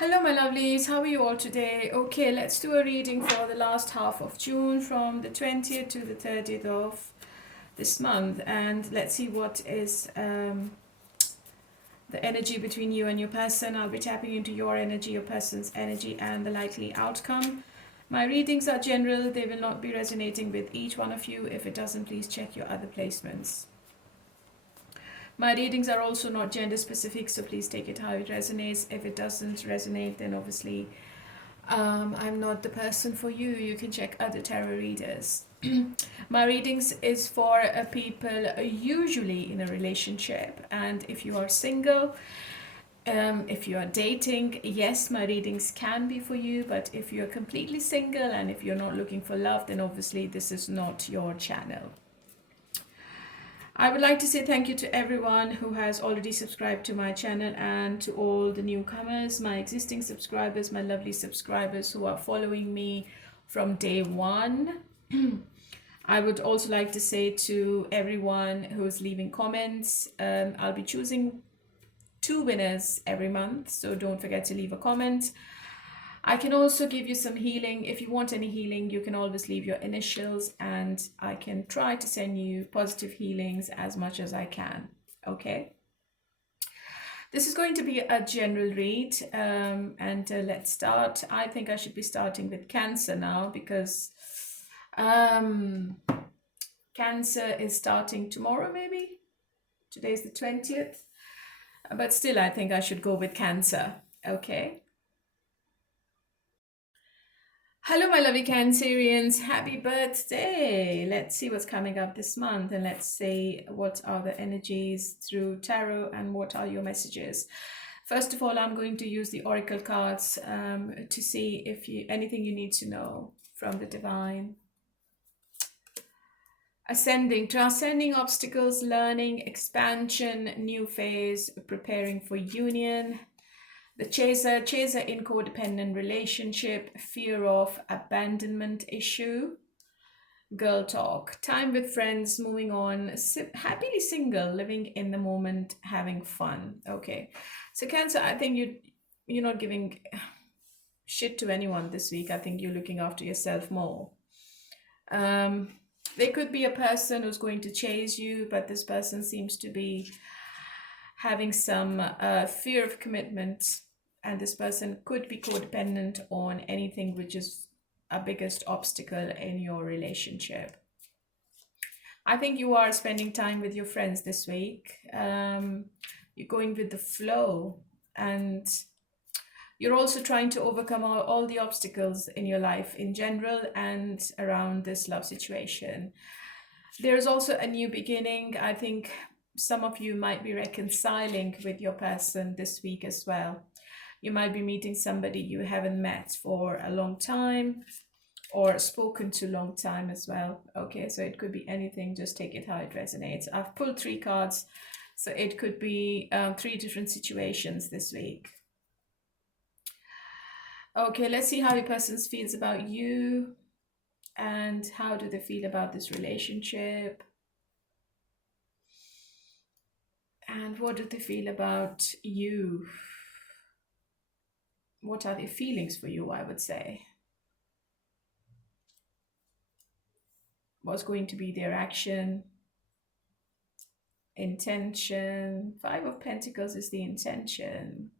Hello, my lovelies. How are you all today? Okay, let's do a reading for the last half of June from the 20th to the 30th of this month. And let's see what is the energy between you and your person. I'll be tapping into your energy, your person's energy, and the likely outcome. My readings are general, they will not be resonating with each one of you. If it doesn't, please check your other placements. My readings are also not gender specific, so please take it how it resonates. If it doesn't resonate, then obviously I'm not the person for you. You can check other tarot readers. My readings is for people usually in a relationship, and if you are single, if you are dating, yes, my readings can be for you. But if you're completely single and if you're not looking for love, then obviously this is not your channel. I would like to say thank you to everyone who has already subscribed to my channel, and to all the newcomers, my existing subscribers, my lovely subscribers who are following me from day one. I would also like to say to everyone who's leaving comments, I'll be choosing 2 winners every month, so don't forget to leave a comment. I can also give you some healing. If you want any healing, you can always leave your initials and I can try to send you positive healings as much as I can. Okay. This is going to be a general read, and let's start. I think I should be starting with Cancer now because Cancer is starting tomorrow, maybe. Today's the 20th. But still, I think I should go with Cancer. Okay. Hello, my lovely Cancerians. Happy birthday. Let's see what's coming up this month, and let's see what are the energies through tarot and what are your messages. First of all, I'm going to use the oracle cards to see if anything you need to know from the divine. Ascending, transcending obstacles, learning, expansion, new phase, preparing for union. The chaser in codependent relationship, fear of abandonment issue. Girl talk, time with friends, moving on, happily single, living in the moment, having fun. Okay, so Cancer, I think you're not giving shit to anyone this week. I think you're looking after yourself more. There could be a person who's going to chase you, but this person seems to be having some fear of commitment, and this person could be codependent on anything which is a biggest obstacle in your relationship. I think you are spending time with your friends this week. You're going with the flow, and you're also trying to overcome all the obstacles in your life in general and around this love situation. There's also a new beginning. I think some of you might be reconciling with your person this week as well. You might be meeting somebody you haven't met for a long time or spoken to a long time as well. Okay, so it could be anything. Just take it how it resonates. I've pulled 3 cards, so it could be 3 different situations this week. Okay, let's see how your person feels about you and how do they feel about this relationship. And what do they feel about you? What are their feelings for you, I would say? What's going to be their action? Intention. 5 of Pentacles is the intention.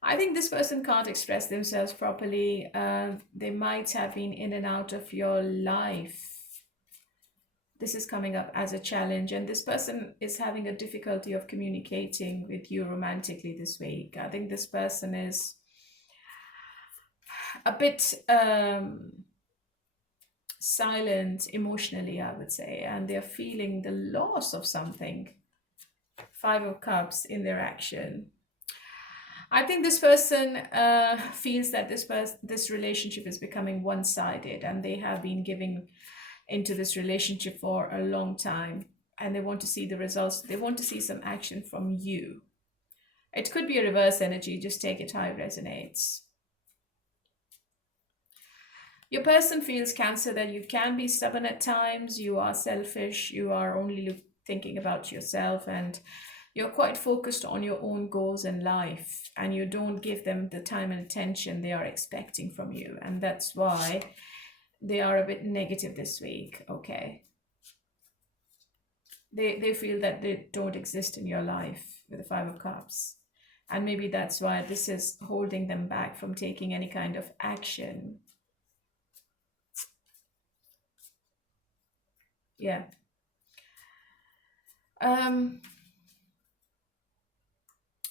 I think this person can't express themselves properly. They might have been in and out of your life. This is coming up as a challenge, and this person is having a difficulty of communicating with you romantically this week. I think this person is a bit silent emotionally, I would say, and they're feeling the loss of something. 5 of Cups in their action. I think this person feels that this relationship is becoming one-sided, and they have been giving into this relationship for a long time, and they want to see the results. They want to see some action from you. It could be a reverse energy. Just take it how it resonates. Your person feels, Cancer, that you can be stubborn at times. You are selfish. You are only thinking about yourself, and You're quite focused on your own goals in life, and you don't give them the time and attention they are expecting from you. And that's why they are a bit negative this week, okay? They feel that they don't exist in your life with the Five of Cups. And maybe that's why this is holding them back from taking any kind of action. Yeah.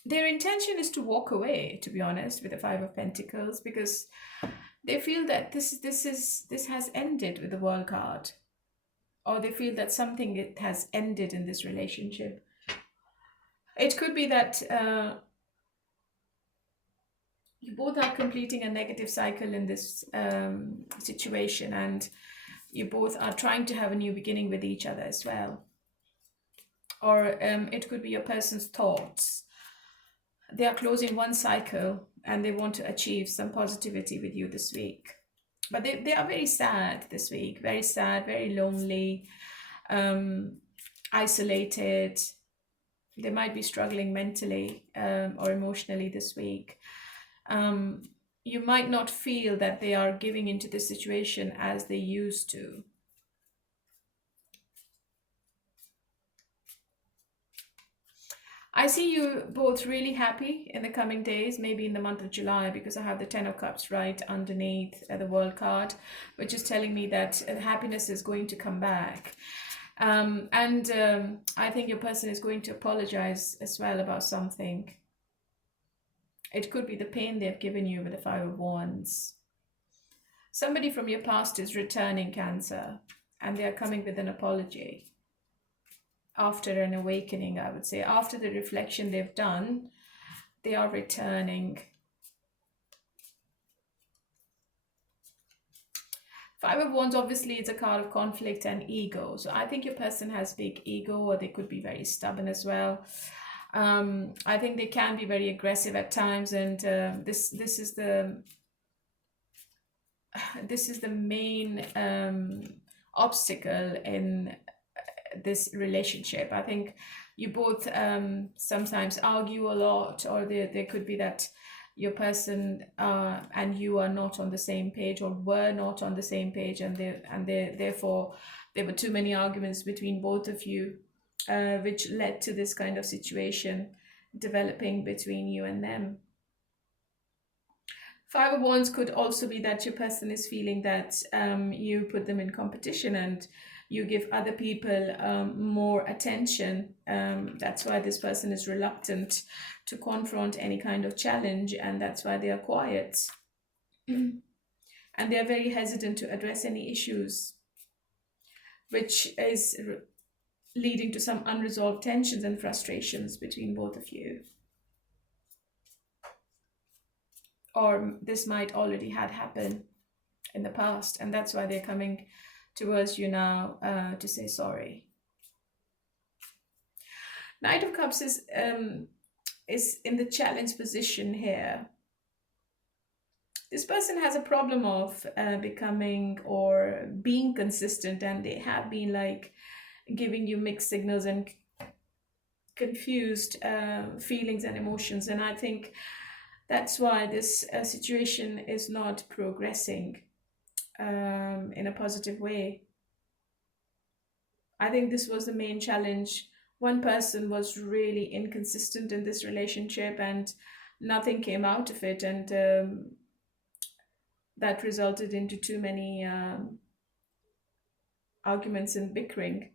Their intention is to walk away, to be honest, with the Five of Pentacles, because they feel that this has ended with the World card, or they feel that something it has ended in this relationship. It could be that you both are completing a negative cycle in this situation, and you both are trying to have a new beginning with each other as well. Or it could be your person's thoughts. They are closing one cycle and they want to achieve some positivity with you this week. But they are very sad this week, very sad, very lonely, isolated. They might be struggling mentally or emotionally this week. You might not feel that they are giving into this situation as they used to. I see you both really happy in the coming days, maybe in the month of July, because I have the Ten of Cups right underneath the World card, which is telling me that happiness is going to come back. I think your person is going to apologize as well about something. It could be the pain they've given you with the Five of Wands. Somebody from your past is returning, Cancer, and they are coming with an apology. After an awakening, I would say, after the reflection they've done, they are returning. Five of Wands, obviously, it's a card of conflict and ego. So I think your person has big ego, or they could be very stubborn as well. I think they can be very aggressive at times, and this is the main obstacle in this relationship. I think you both sometimes argue a lot, or there could be that your person and you are not on the same page, or were not on the same page, and therefore there were too many arguments between both of you, which led to this kind of situation developing between you and them. Five of Wands could also be that your person is feeling that you put them in competition and you give other people more attention. That's why this person is reluctant to confront any kind of challenge, and that's why they are quiet. And they are very hesitant to address any issues, which is leading to some unresolved tensions and frustrations between both of you. Or this might already have happened in the past, and that's why they're coming towards you now to say sorry. Knight of Cups is in the challenge position here. This person has a problem of becoming or being consistent, and they have been like giving you mixed signals and confused feelings and emotions, and I think that's why this situation is not progressing in a positive way. I think this was the main challenge. One person was really inconsistent in this relationship and nothing came out of it, and that resulted into too many arguments and bickering.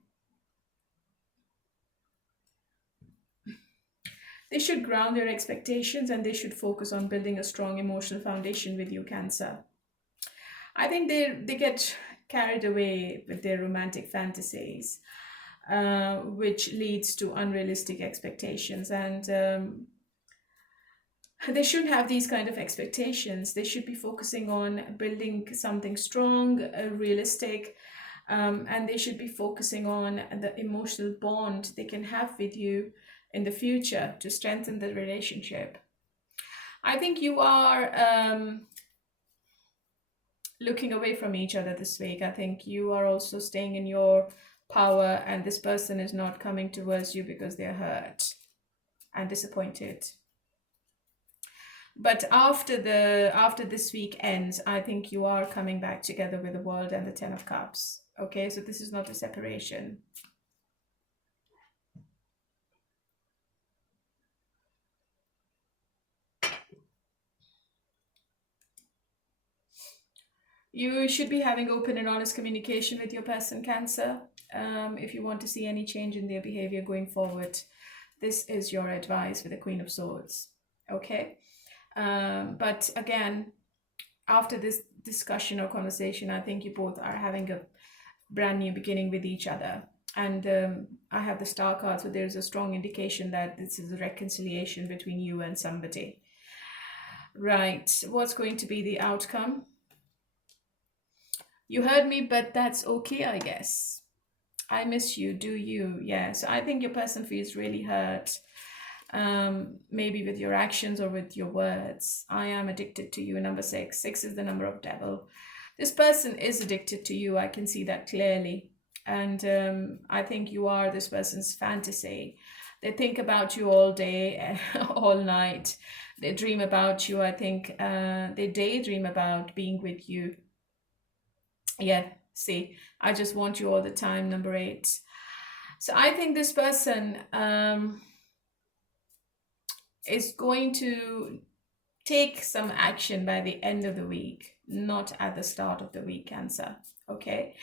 They should ground their expectations, and they should focus on building a strong emotional foundation with you, Cancer. I think they get carried away with their romantic fantasies, which leads to unrealistic expectations, and they shouldn't have these kind of expectations. They should be focusing on building something strong, realistic, and they should be focusing on the emotional bond they can have with you in the future to strengthen the relationship. I think you are looking away from each other this week. I think you are also staying in your power, and this person is not coming towards you because they're hurt. and disappointed. But after this week ends, I think you are coming back together with the World and the Ten of Cups. Okay, so this is not a separation. You should be having open and honest communication with your person, Cancer. If you want to see any change in their behavior going forward, this is your advice with the Queen of Swords. Okay, but again, after this discussion or conversation, I think you both are having a brand new beginning with each other. And I have the Star card, so there's a strong indication that this is a reconciliation between you and somebody. Right, what's going to be the outcome? You heard me, but that's okay, I guess. I miss you, do you? Yes, I think your person feels really hurt. Maybe with your actions or with your words. I am addicted to you. Number 6. 6 is the number of devil. This person is addicted to you. I can see that clearly. And I think you are this person's fantasy. They think about you all day, all night. They dream about you. I think they daydream about being with you. Yeah, see, I just want you all the time. Number 8. So I think this person is going to take some action by the end of the week, not at the start of the week, Cancer. Okay.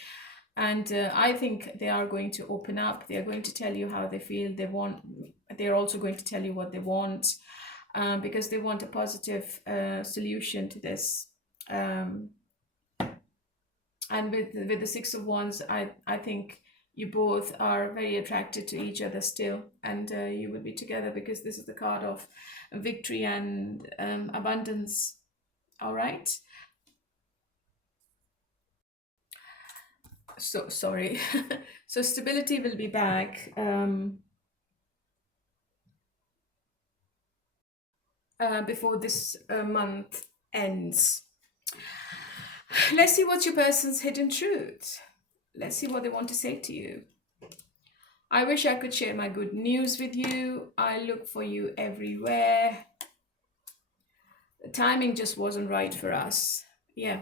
And I think they are going to open up. They are going to tell you how they feel. They're also going to tell you what they want, because they want a positive solution to this. And with the 6 of Wands, I think you both are very attracted to each other still, and you will be together because this is the card of victory and abundance. All right. So sorry. So stability will be back before this month ends. Let's see what's your person's hidden truth. Let's see what they want to say to you. I wish I could share my good news with you. I look for you everywhere. The timing just wasn't right for us. Yeah.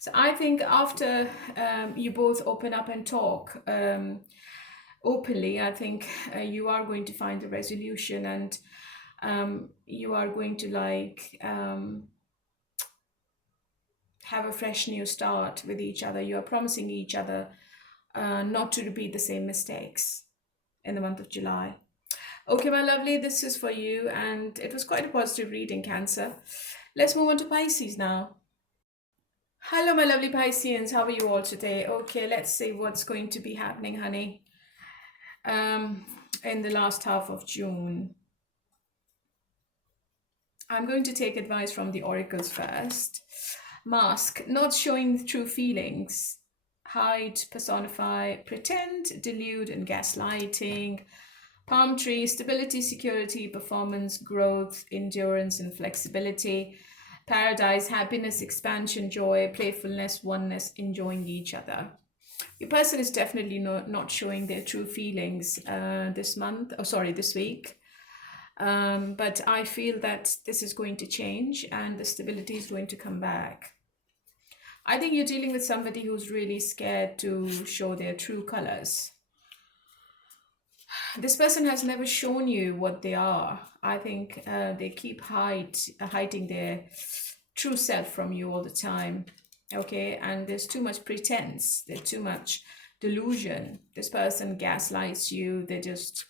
So I think after you both open up and talk openly, I think you are going to find a resolution, and you are going to have a fresh new start with each other. You are promising each other not to repeat the same mistakes in the month of July. Okay, my lovely, this is for you, and it was quite a positive reading, Cancer. Let's move on to Pisces now. Hello, my lovely Pisceans. How are you all today? Okay, let's see what's going to be happening, honey, in the last half of June. I'm going to take advice from the oracles first. Mask, not showing true feelings. Hide, personify, pretend, delude, and gaslighting. Palm tree, stability, security, performance, growth, endurance, and flexibility. Paradise, happiness, expansion, joy, playfulness, oneness, enjoying each other. Your person is definitely not showing their true feelings this week. But I feel that this is going to change and the stability is going to come back. I think you're dealing with somebody who's really scared to show their true colors. This person has never shown you what they are. I think they keep hiding their true self from you all the time. Okay, and there's too much pretense. There's too much delusion. This person gaslights you. They just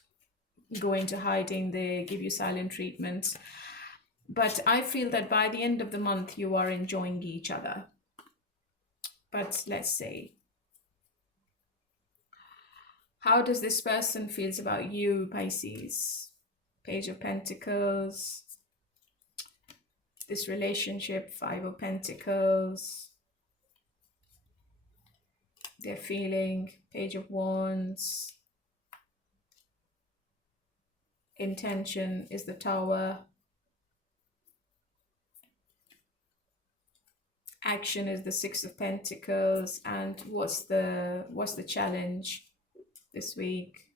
go into hiding. They give you silent treatment. But I feel that by the end of the month, you are enjoying each other. But let's see. How does this person feels about you, Pisces? Page of Pentacles. This relationship, 5 of Pentacles. They're feeling, Page of Wands. Intention is the Tower. Action is the 6 of Pentacles. And what's the challenge this week?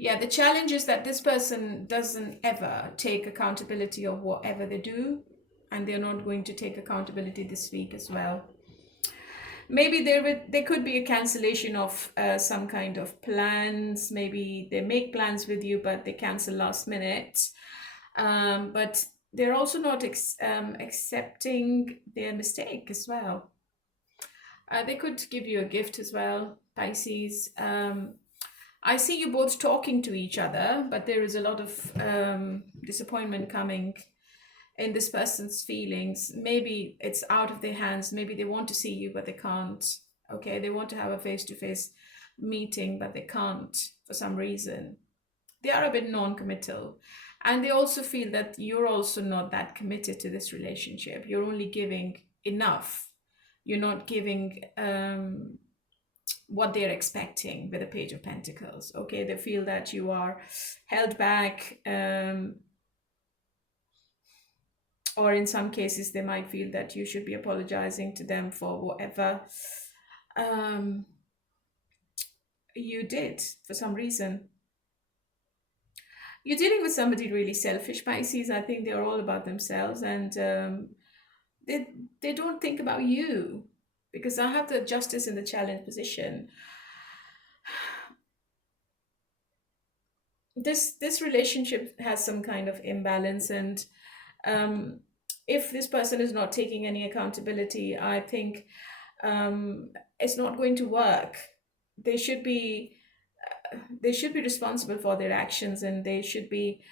Yeah, the challenge is that this person doesn't ever take accountability of whatever they do, and they're not going to take accountability this week as well. Maybe there could be a cancellation of some kind of plans. Maybe they make plans with you, but they cancel last minute. But they're also not accepting their mistake as well. They could give you a gift as well, Pisces. I see you both talking to each other, but there is a lot of disappointment coming in this person's feelings. Maybe it's out of their hands. Maybe they want to see you, but they can't. Okay, they want to have a face-to-face meeting, but they can't for some reason. They are a bit non-committal. And they also feel that you're also not that committed to this relationship. You're only giving enough. You're not giving what they're expecting with the Page of Pentacles. Okay, they feel that you are held back, or in some cases they might feel that you should be apologizing to them for whatever you did for some reason. You're dealing with somebody really selfish, Pisces. I think they're all about themselves, and they don't think about you, because I have the Justice in the Challenge position. This relationship has some kind of imbalance, and if this person is not taking any accountability, I think it's not going to work. They should be responsible for their actions, and they should be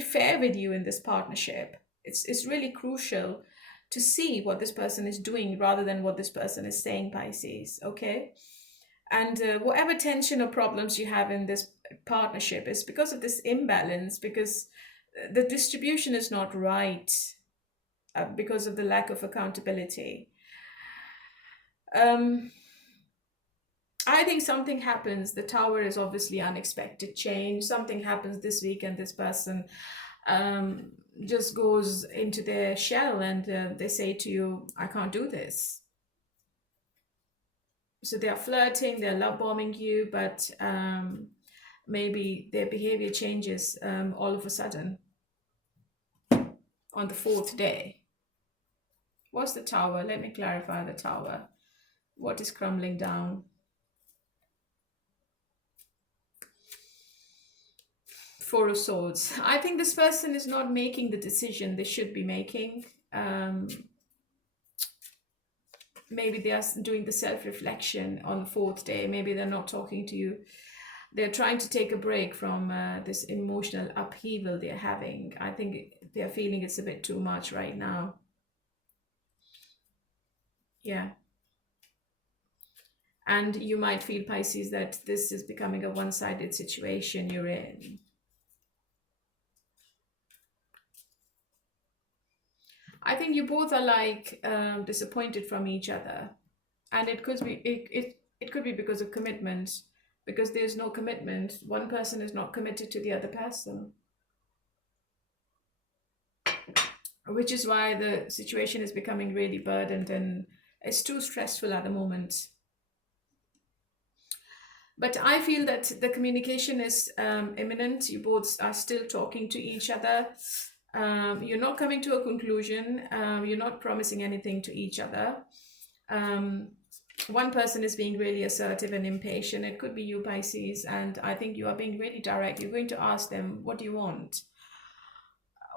fair with you in this partnership. It's really crucial to see what this person is doing rather than what this person is saying, Pisces. Okay, and whatever tension or problems you have in this partnership is because of this imbalance, because the distribution is not right, because of the lack of accountability. I think something happens. The Tower is obviously unexpected change. Something happens this week, and this person just goes into their shell, and they say to you, I can't do this. So they're flirting, they're love bombing you, but maybe their behavior changes all of a sudden on the 4th day. What's the Tower? Let me clarify the Tower. What is crumbling down? Four of Swords. I think this person is not making the decision they should be making. Maybe they are doing the self-reflection on the 4th day. Maybe they're not talking to you. They're trying to take a break from this emotional upheaval they're having. I think they're feeling it's a bit too much right now. Yeah. And you might feel, Pisces, that this is becoming a one-sided situation you're in. I think you both are like disappointed from each other, and it could be it could be because of commitment. Because there's no commitment, one person is not committed to the other person, which is why the situation is becoming really burdened, and it's too stressful at the moment. But I feel that the communication is imminent. You both are still talking to each other. You're not coming to a conclusion. You're not promising anything to each other. One person is being really assertive and impatient. It could be you, Pisces, and I think you are being really direct. You're going to ask them, what do you want?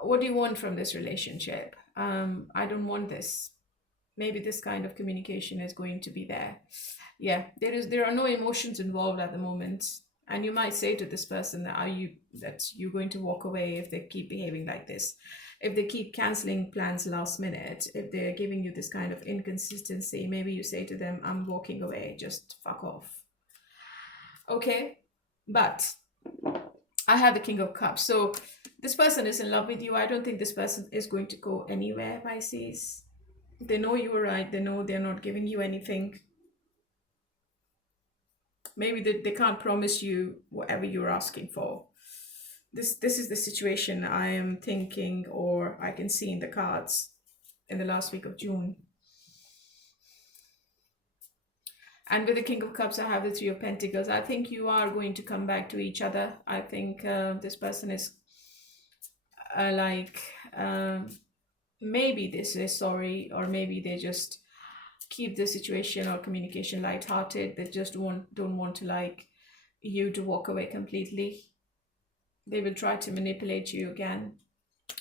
What do you want from this relationship? I don't want this. Maybe this kind of communication is going to be there. Yeah, there are no emotions involved at the moment. And you might say to this person, that you're going to walk away if they keep behaving like this. If they keep canceling plans last minute, if they're giving you this kind of inconsistency, maybe you say to them, I'm walking away, just fuck off. Okay, but I have the King of Cups. So this person is in love with you. I don't think this person is going to go anywhere, Pisces. They know you are right. They know they're not giving you anything. Maybe they can't promise you whatever you're asking for. This is the situation I am thinking, or I can see in the cards in the last week of June. And with the King of Cups, I have the Three of Pentacles. I think you are going to come back to each other. I think this person is like, maybe this is sorry, or maybe they just keep the situation or communication lighthearted. They just don't want to like you to walk away completely. They will try to manipulate you again.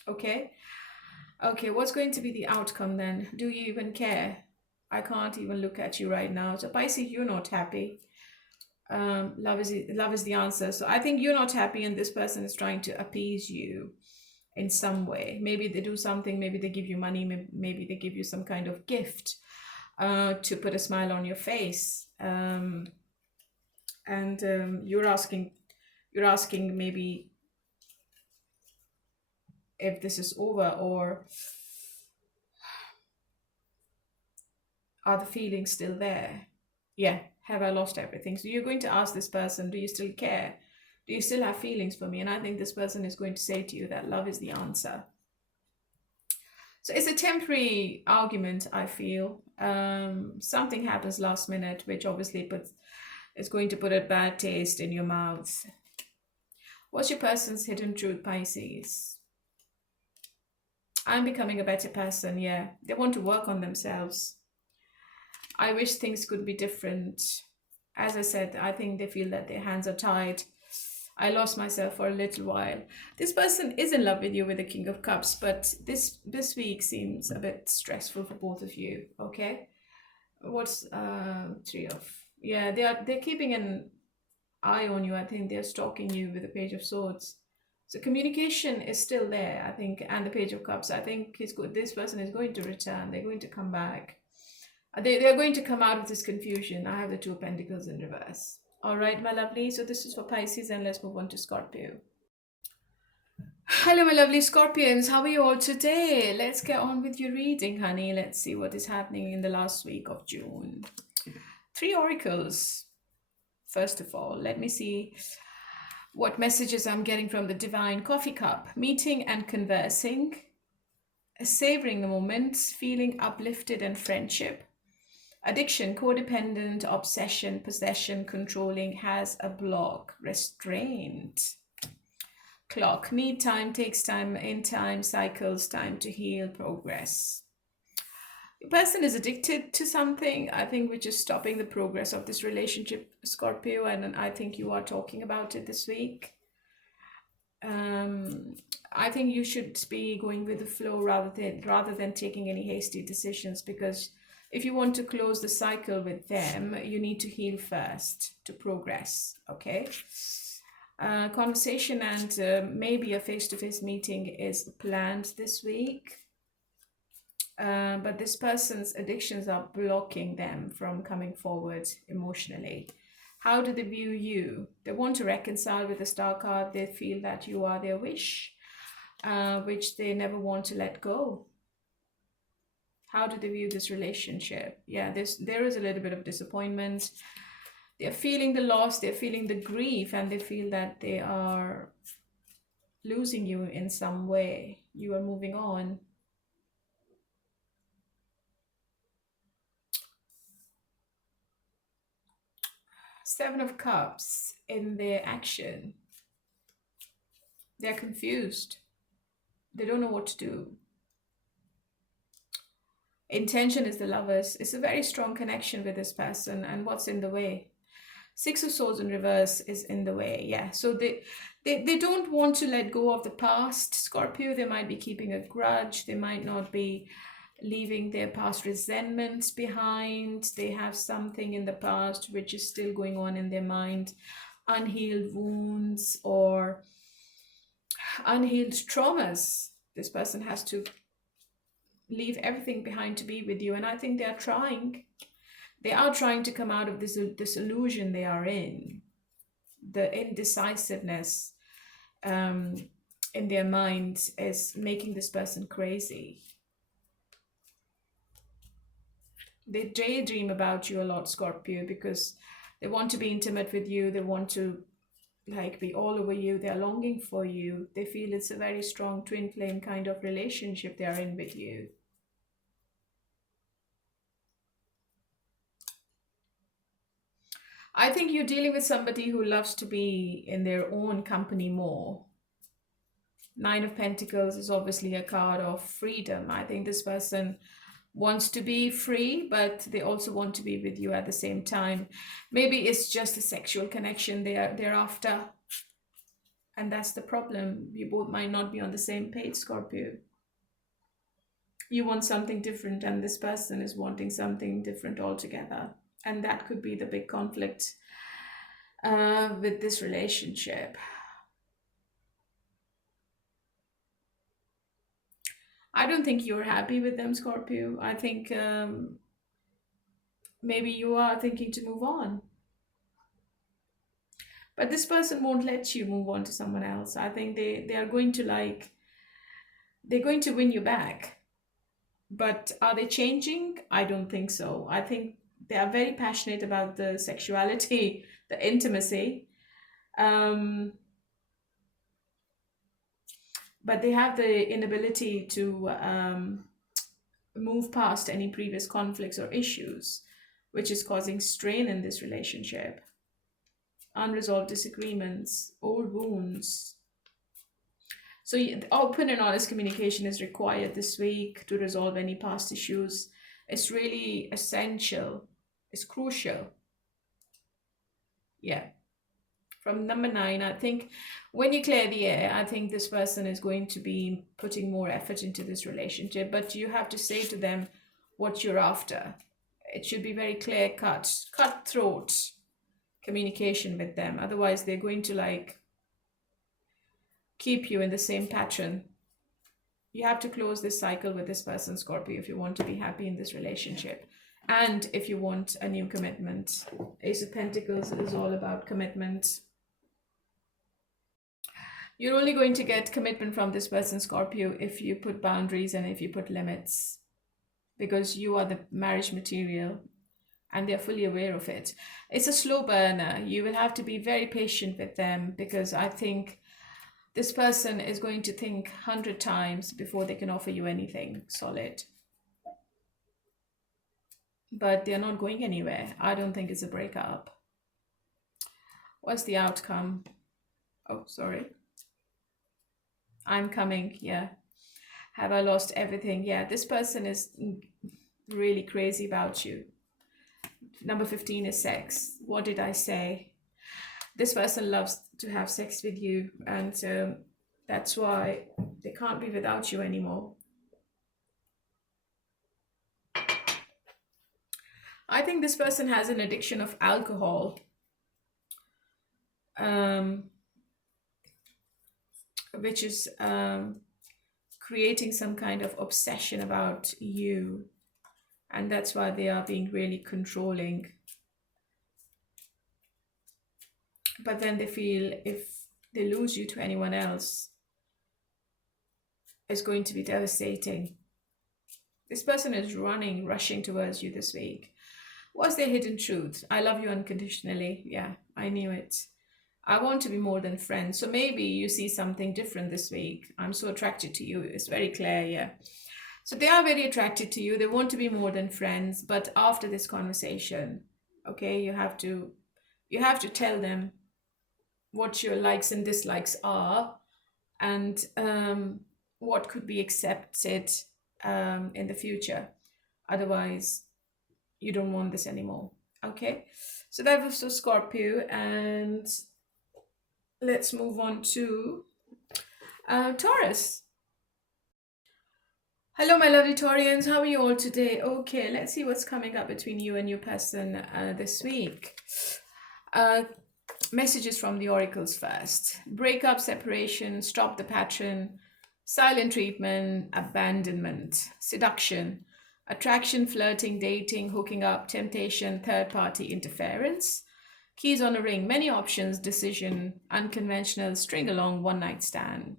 Okay. Okay, what's going to be the outcome then? Do you even care? I can't even look at you right now. So Pisces, you're not happy. Love is the answer. So I think you're not happy, and this person is trying to appease you in some way. Maybe they do something. Maybe they give you money. Maybe they give you some kind of gift to put a smile on your face. You're asking maybe if this is over, or are the feelings still there? Yeah, have I lost everything? So you're going to ask this person, do you still care? Do you still have feelings for me? And I think this person is going to say to you that love is the answer. So it's a temporary argument, I feel. Something happens last minute, which obviously is going to put a bad taste in your mouth. What's your person's hidden truth, Pisces? I'm becoming a better person, yeah. They want to work on themselves. I wish things could be different. As I said, I think they feel that their hands are tied. I lost myself for a little while. This person is in love with you with the King of Cups, but this week seems a bit stressful for both of you, okay? What's three of... Yeah, they're keeping an eye on you. I think they're stalking you with the Page of Swords. So communication is still there, I think, and the Page of Cups. I think this person is going to return. They're going to come back. They're going to come out of this confusion. I have the Two of Pentacles in reverse. All right, my lovely. So this is for Pisces, and let's move on to Scorpio. Hello, my lovely Scorpions. How are you all today? Let's get on with your reading, honey. Let's see what is happening in the last week of June. 3 oracles. First of all, let me see what messages I'm getting from the Divine Coffee Cup. Meeting and conversing. Savoring the moment. Feeling uplifted and friendship. Addiction, codependent, obsession, possession, controlling, has a block. Restraint. Clock, need time, takes time, in time, cycles, time to heal, progress. The person is addicted to something, I think, which is stopping the progress of this relationship, Scorpio, and I think you are talking about it this week. I think you should be going with the flow rather than taking any hasty decisions, because if you want to close the cycle with them, you need to heal first to progress, okay? Conversation and maybe a face-to-face meeting is planned this week. But this person's addictions are blocking them from coming forward emotionally. How do they view you? They want to reconcile with the Star card. They feel that you are their wish, which they never want to let go. How do they view this relationship? Yeah, there is a little bit of disappointment. They're feeling the loss, they're feeling the grief, and they feel that they are losing you in some way. You are moving on. Seven of Cups in their action. They're confused. They don't know what to do. Intention is the Lovers. It's a very strong connection with this person, and what's in the way? 6 of Swords in reverse is in the way. Yeah, so they don't want to let go of the past, Scorpio. They might be keeping a grudge. They might not be leaving their past resentments behind. They have something in the past which is still going on in their mind, unhealed wounds or unhealed traumas. This person has to leave everything behind to be with you, and I think they are trying. They are trying to come out of this illusion they are in. The indecisiveness in their mind is making this person crazy. They daydream about you a lot, Scorpio, because they want to be intimate with you. They want to like be all over you. They're longing for you. They feel it's a very strong twin flame kind of relationship they are in with you. I think you're dealing with somebody who loves to be in their own company more. Nine of Pentacles is obviously a card of freedom. I think this person wants to be free, but they also want to be with you at the same time. Maybe it's just a sexual connection they're after. And that's the problem. You both might not be on the same page, Scorpio. You want something different, and this person is wanting something different altogether. And that could be the big conflict with this relationship. I don't think you're happy with them, Scorpio. I think maybe you are thinking to move on. But this person won't let you move on to someone else. I think they are going to they're going to win you back. But are they changing? I don't think so. I think they are very passionate about the sexuality, the intimacy. Um, but they have the inability to move past any previous conflicts or issues, which is causing strain in this relationship. Unresolved disagreements, old wounds. So open and honest communication is required this week to resolve any past issues. It's really essential. It's crucial. Yeah. From number 9, I think when you clear the air, I think this person is going to be putting more effort into this relationship. But you have to say to them what you're after. It should be very clear cut, cutthroat communication with them. Otherwise, they're going to keep you in the same pattern. You have to close this cycle with this person, Scorpio, if you want to be happy in this relationship. And if you want a new commitment. Ace of Pentacles is all about commitment. You're only going to get commitment from this person, Scorpio, if you put boundaries and if you put limits. Because you are the marriage material and they're fully aware of it. It's a slow burner. You will have to be very patient with them because I think this person is going to think 100 times before they can offer you anything solid. But they're not going anywhere. I don't think it's a breakup. What's the outcome? Oh, sorry. I'm coming, yeah. Have I lost everything? Yeah, this person is really crazy about you. Number 15 is sex. What did I say? This person loves to have sex with you, and that's why they can't be without you anymore. I think this person has an addiction of alcohol. Which is creating some kind of obsession about you. And that's why they are being really controlling. But then they feel if they lose you to anyone else, it's going to be devastating. This person is rushing towards you this week. What's their hidden truth? I love you unconditionally. Yeah, I knew it. I want to be more than friends. So maybe you see something different this week. I'm so attracted to you. It's very clear, yeah. So they are very attracted to you. They want to be more than friends. But after this conversation, okay, you have to tell them what your likes and dislikes are and what could be accepted in the future. Otherwise, you don't want this anymore. Okay, so that was for Scorpio, and let's move on to Taurus. Hello, my lovely Taurians. How are you all today? Okay, let's see what's coming up between you and your person this week. Messages from the oracles first. Breakup, separation, stop the pattern, silent treatment, abandonment, seduction, attraction, flirting, dating, hooking up, temptation, third-party interference, keys on a ring, many options, decision, unconventional, string along, one-night stand.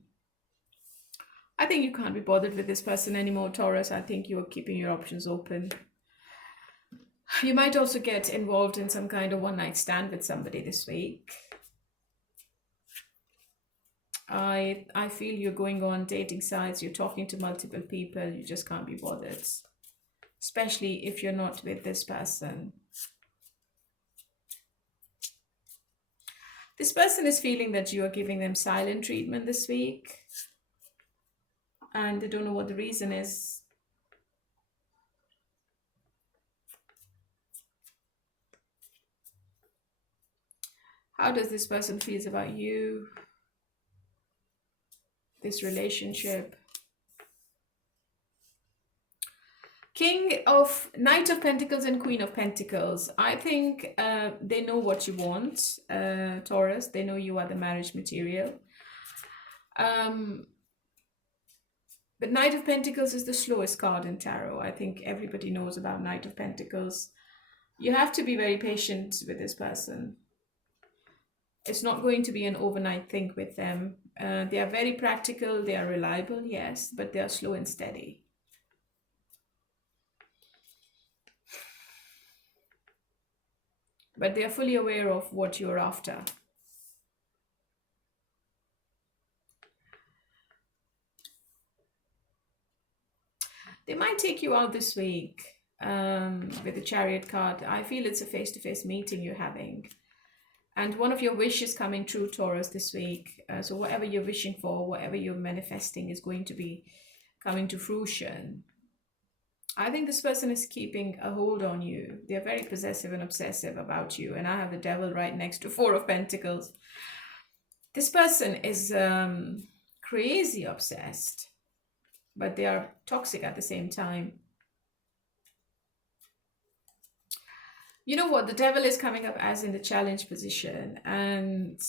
I think you can't be bothered with this person anymore, Taurus. I think you're keeping your options open. You might also get involved in some kind of one-night stand with somebody this week. I feel you're going on dating sites, you're talking to multiple people, you just can't be bothered. Especially if you're not with this person. This person is feeling that you are giving them silent treatment this week, and they don't know what the reason is. How does this person feels about you, this relationship? Knight of Pentacles and Queen of Pentacles. I think they know what you want, Taurus. They know you are the marriage material. But Knight of Pentacles is the slowest card in tarot. I think everybody knows about Knight of Pentacles. You have to be very patient with this person. It's not going to be an overnight thing with them. They are very practical, they are reliable, yes, but they are slow and steady. But they are fully aware of what you're after. They might take you out this week with the Chariot card. I feel it's a face-to-face meeting you're having. And one of your wishes coming true, Taurus, this week. So whatever you're wishing for, whatever you're manifesting is going to be coming to fruition. I think this person is keeping a hold on you. They're very possessive and obsessive about you. And I have the Devil right next to Four of Pentacles. This person is crazy obsessed, but they are toxic at the same time. You know what? The Devil is coming up as in the challenge position. And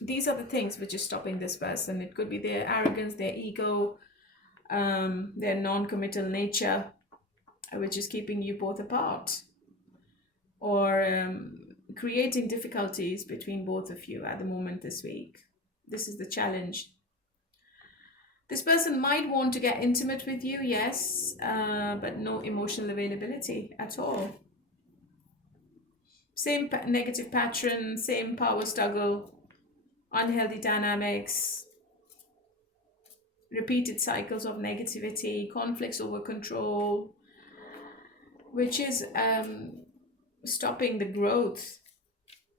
these are the things which is stopping this person. It could be their arrogance, their ego, their non-committal nature, which is keeping you both apart, or creating difficulties between both of you at the moment this week. This is the challenge. This person might want to get intimate with you, yes, but no emotional availability at all. Same negative pattern, same power struggle, unhealthy dynamics, repeated cycles of negativity, conflicts over control, which is stopping the growth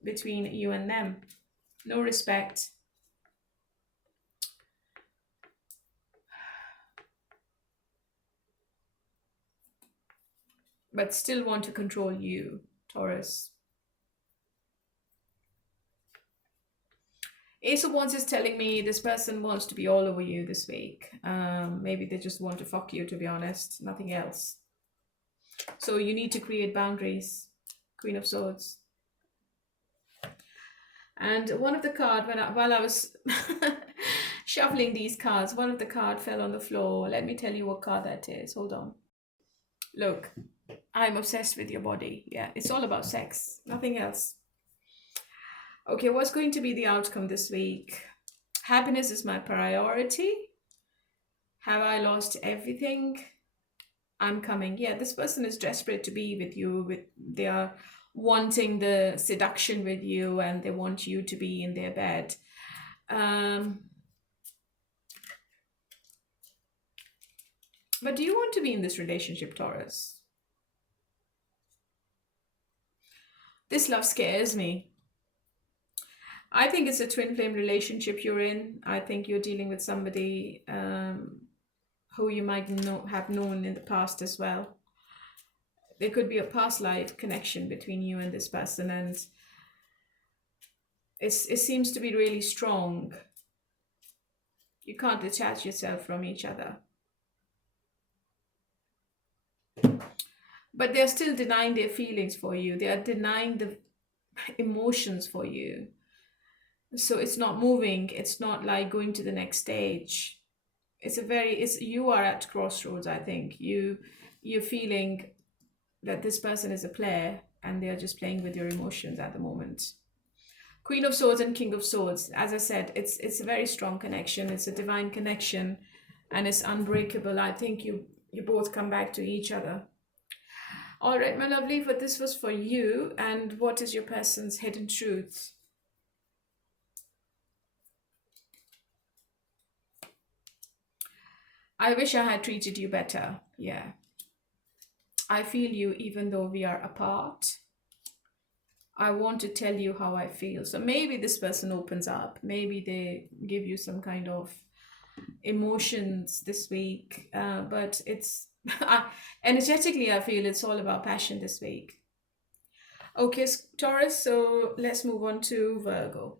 between you and them. No respect. But still want to control you, Taurus. Ace of Wands is telling me this person wants to be all over you this week. Maybe they just want to fuck you, to be honest. Nothing else. So you need to create boundaries. Queen of Swords. And one of the cards, while I was shuffling these cards, one of the cards fell on the floor. Let me tell you what card that is. Hold on. Look, I'm obsessed with your body. Yeah, it's all about sex. Nothing else. Okay, what's going to be the outcome this week? Happiness is my priority. Have I lost everything? I'm coming. Yeah, this person is desperate to be with you. They are wanting the seduction with you, and they want you to be in their bed. But do you want to be in this relationship, Taurus? This love scares me. I think it's a twin flame relationship you're in. I think you're dealing with somebody who you might have known in the past as well. There could be a past life connection between you and this person, and it seems to be really strong. You can't detach yourself from each other. But they're still denying their feelings for you. They are denying the emotions for you. So it's not moving. It's not like going to the next stage. You are at crossroads, I think. You're feeling that this person is a player and they're just playing with your emotions at the moment. Queen of Swords and King of Swords. As I said, it's a very strong connection. It's a divine connection and it's unbreakable. I think you both come back to each other. All right, my lovely, but this was for you. And what is your person's hidden truth? I wish I had treated you better. Yeah. I feel you even though we are apart. I want to tell you how I feel. So maybe this person opens up. Maybe they give you some kind of emotions this week. But it's energetically, I feel it's all about passion this week. Okay, Taurus, so let's move on to Virgo.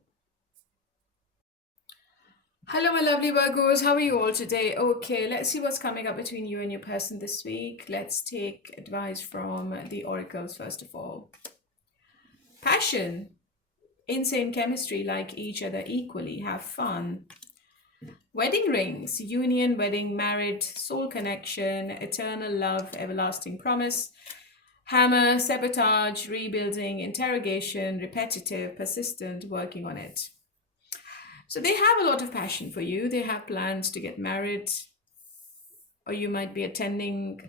Hello, my lovely Virgos. How are you all today? Okay, let's see what's coming up between you and your person this week. Let's take advice from the oracles first of all. Passion, insane chemistry, like each other equally, have fun. Wedding rings, union, wedding, married, soul connection, eternal love, everlasting promise. Hammer, sabotage, rebuilding, interrogation, repetitive, persistent, working on it. So they have a lot of passion for you. They have plans to get married, or you might be attending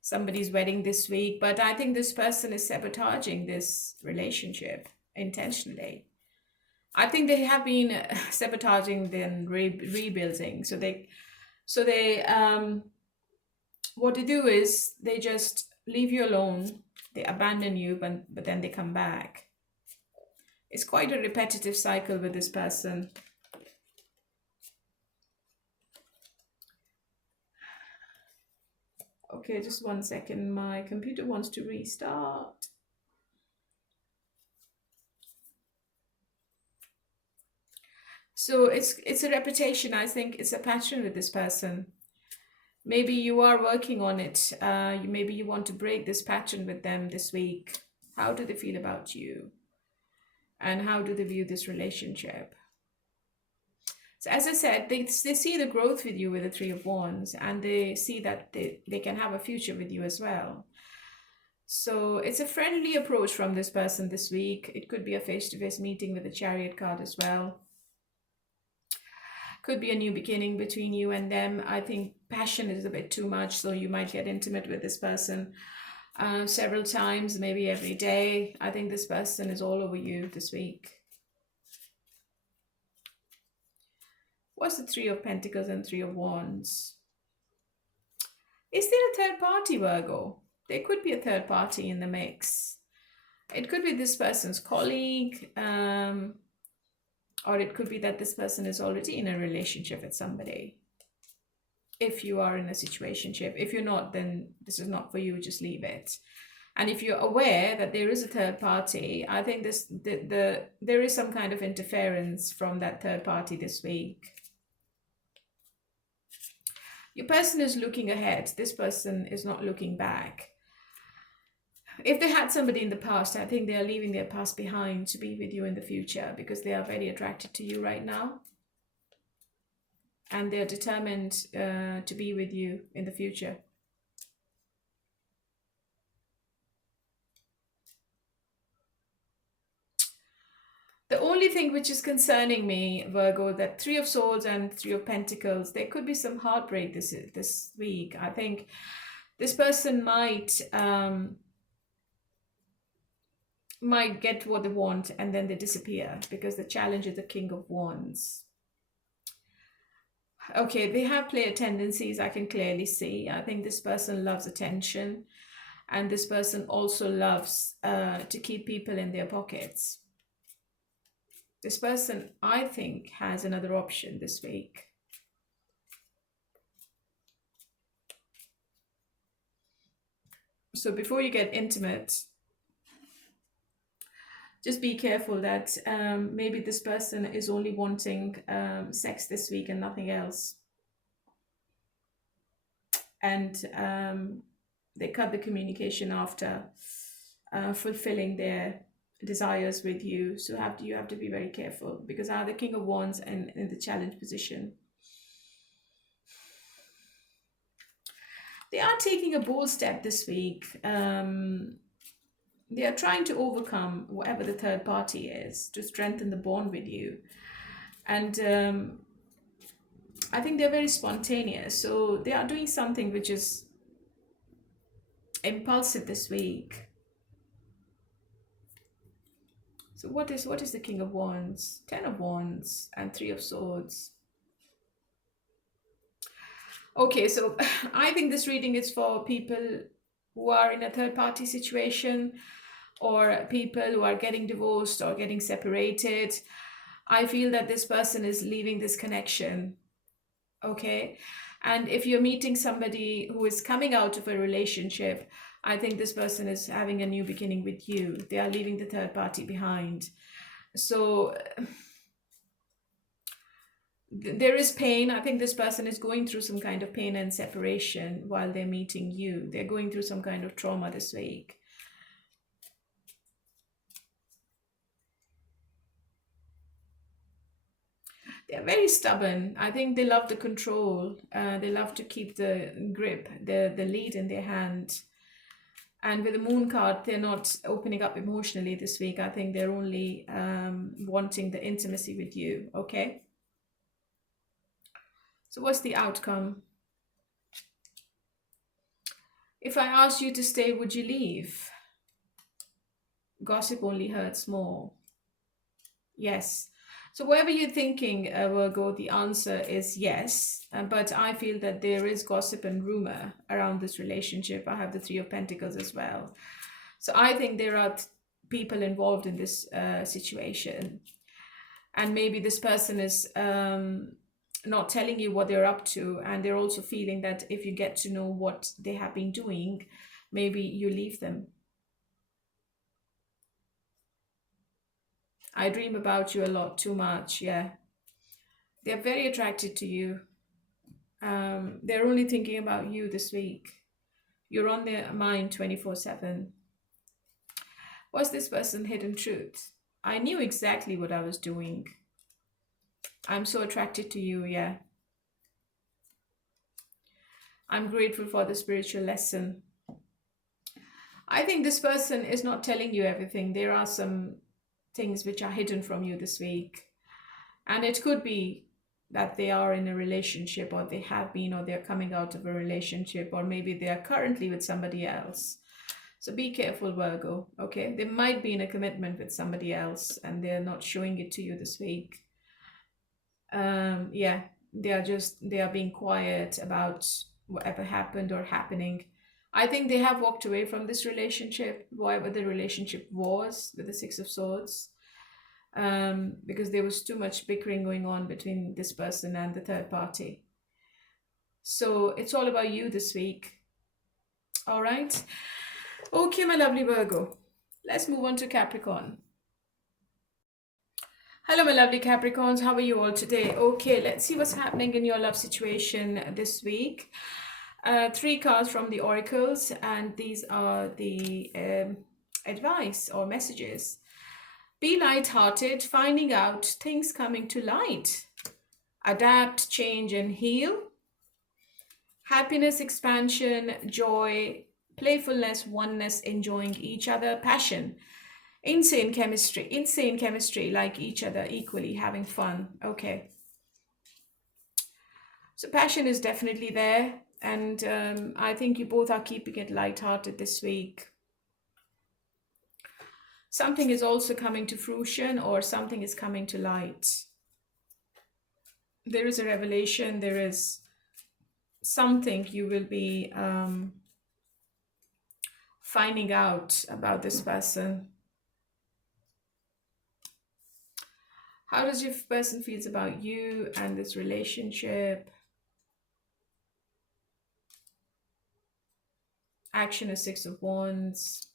somebody's wedding this week. But I think this person is sabotaging this relationship intentionally. I think they have been sabotaging, then rebuilding. So they what they do is they just leave you alone. They abandon you, but then they come back. It's quite a repetitive cycle with this person. Okay, just 1 second. My computer wants to restart. So it's a reputation. I think it's a pattern with this person. Maybe you are working on it. Maybe you want to break this pattern with them this week. How do they feel about you? And how do they view this relationship? So as I said, they see the growth with you with the Three of Wands, and they see that they can have a future with you as well. So it's a friendly approach from this person this week. It could be a face-to-face meeting with the Chariot card as well. Could be a new beginning between you and them. I think passion is a bit too much, so you might get intimate with this person several times, maybe every day. I think this person is all over you this week. What's the Three of Pentacles and Three of Wands? Is there a third party, Virgo? There could be a third party in the mix. It could be this person's colleague, or it could be that this person is already in a relationship with somebody. If you are in a situationship. If you're not, then this is not for you, just leave it. And if you're aware that there is a third party, I think there is some kind of interference from that third party this week. Your person is looking ahead. This person is not looking back. If they had somebody in the past, I think they are leaving their past behind to be with you in the future, because they are very attracted to you right now. And they're determined to be with you in the future. The only thing which is concerning me, Virgo, that Three of Swords and Three of Pentacles, there could be some heartbreak this week. I think this person might get what they want and then they disappear, because the challenge is the King of Wands. Okay, they have player tendencies, I can clearly see. I think this person loves attention, and this person also loves to keep people in their pockets. This person, I think, has another option this week. So before you get intimate, just be careful that maybe this person is only wanting sex this week and nothing else. And they cut the communication after fulfilling their desires with you. So you have to be very careful, because I have the King of Wands and in the challenge position. They are taking a bold step this week. They are trying to overcome whatever the third party is to strengthen the bond with you. And I think they're very spontaneous. So they are doing something which is impulsive this week. So what is the King of Wands? 10 of Wands and 3 of Swords. Okay, so I think this reading is for people who are in a third party situation. or people who are getting divorced or getting separated. I feel that this person is leaving this connection, okay? And if you're meeting somebody who is coming out of a relationship, I think this person is having a new beginning with you. They are leaving the third party behind. So there is pain. I think this person is going through some kind of pain and separation while they're meeting you. They're going through some kind of trauma this week. They're very stubborn. I think they love the control. They love to keep the grip, the lead in their hand. And with the moon card, they're not opening up emotionally this week. I think they're only wanting the intimacy with you, okay? So what's the outcome? If I asked you to stay, would you leave? Gossip only hurts more. Yes. So whatever you're thinking, Virgo, the answer is yes. But I feel that there is gossip and rumor around this relationship. I have the Three of Pentacles as well. So I think there are people involved in this situation. And maybe this person is not telling you what they're up to. And they're also feeling that if you get to know what they have been doing, maybe you leave them. I dream about you a lot, too much, yeah. They're very attracted to you. They're only thinking about you this week. You're on their mind 24/7. What's this person's hidden truth? I knew exactly what I was doing. I'm so attracted to you, yeah. I'm grateful for the spiritual lesson. I think this person is not telling you everything. There are some things which are hidden from you this week. And it could be that they are in a relationship, or they have been, or they're coming out of a relationship, or maybe they are currently with somebody else. So be careful, Virgo, okay? They might be in a commitment with somebody else and they're not showing it to you this week. Yeah, they are being quiet about whatever happened or happening. I think they have walked away from this relationship, whatever the relationship was, with the Six of Swords, because there was too much bickering going on between this person and the third party. So it's all about you this week. All right. Okay, my lovely Virgo. Let's move on to Capricorn. Hello, my lovely Capricorns. How are you all today? Okay, let's see what's happening in your love situation this week. 3 cards from the oracles, and these are the advice or messages. Be light-hearted, finding out things coming to light. Adapt, change, and heal. Happiness, expansion, joy, playfulness, oneness, enjoying each other, passion. Insane chemistry, like each other equally, having fun. Okay. So passion is definitely there. And I think you both are keeping it lighthearted this week. Something is also coming to fruition, or something is coming to light. There is a revelation. There is something you will be finding out about this person. How does your person feels about you and this relationship? Action is 6 of Wands.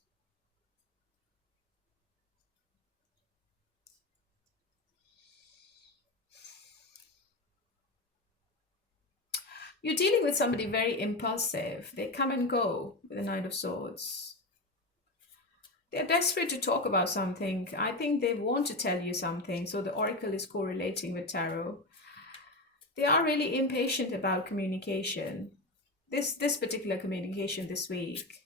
You're dealing with somebody very impulsive. They come and go with the Knight of Swords. They're desperate to talk about something. I think they want to tell you something. So the oracle is correlating with tarot. They are really impatient about communication. This particular communication this week.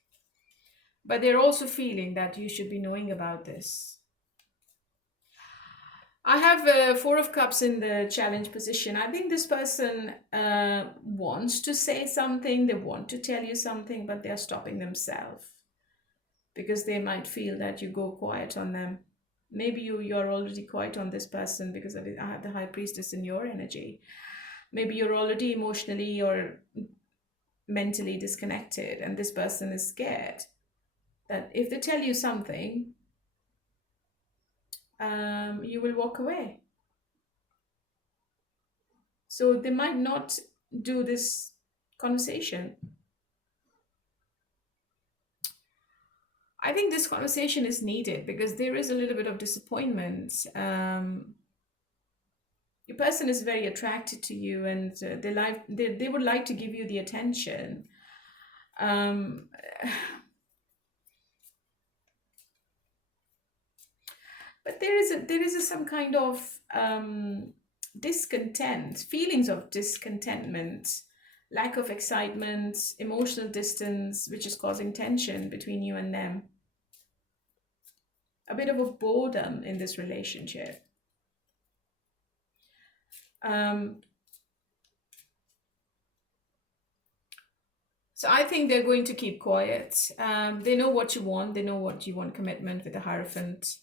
But they're also feeling that you should be knowing about this. I have 4 of Cups in the challenge position. I think this person wants to say something. They want to tell you something, but they're stopping themselves because they might feel that you go quiet on them. Maybe you're already quiet on this person because I have the High Priestess in your energy. Maybe you're already emotionally or mentally disconnected, and this person is scared that if they tell you something, you will walk away. So they might not do this conversation. I think this conversation is needed because there is a little bit of disappointment. Your person is very attracted to you, and they would like to give you the attention. Um, but there is some kind of discontent, feelings of discontentment, lack of excitement, emotional distance, which is causing tension between you and them. A bit of a boredom in this relationship. So I think they're going to keep quiet. They know what you want. They know what you want, commitment with the Hierophant.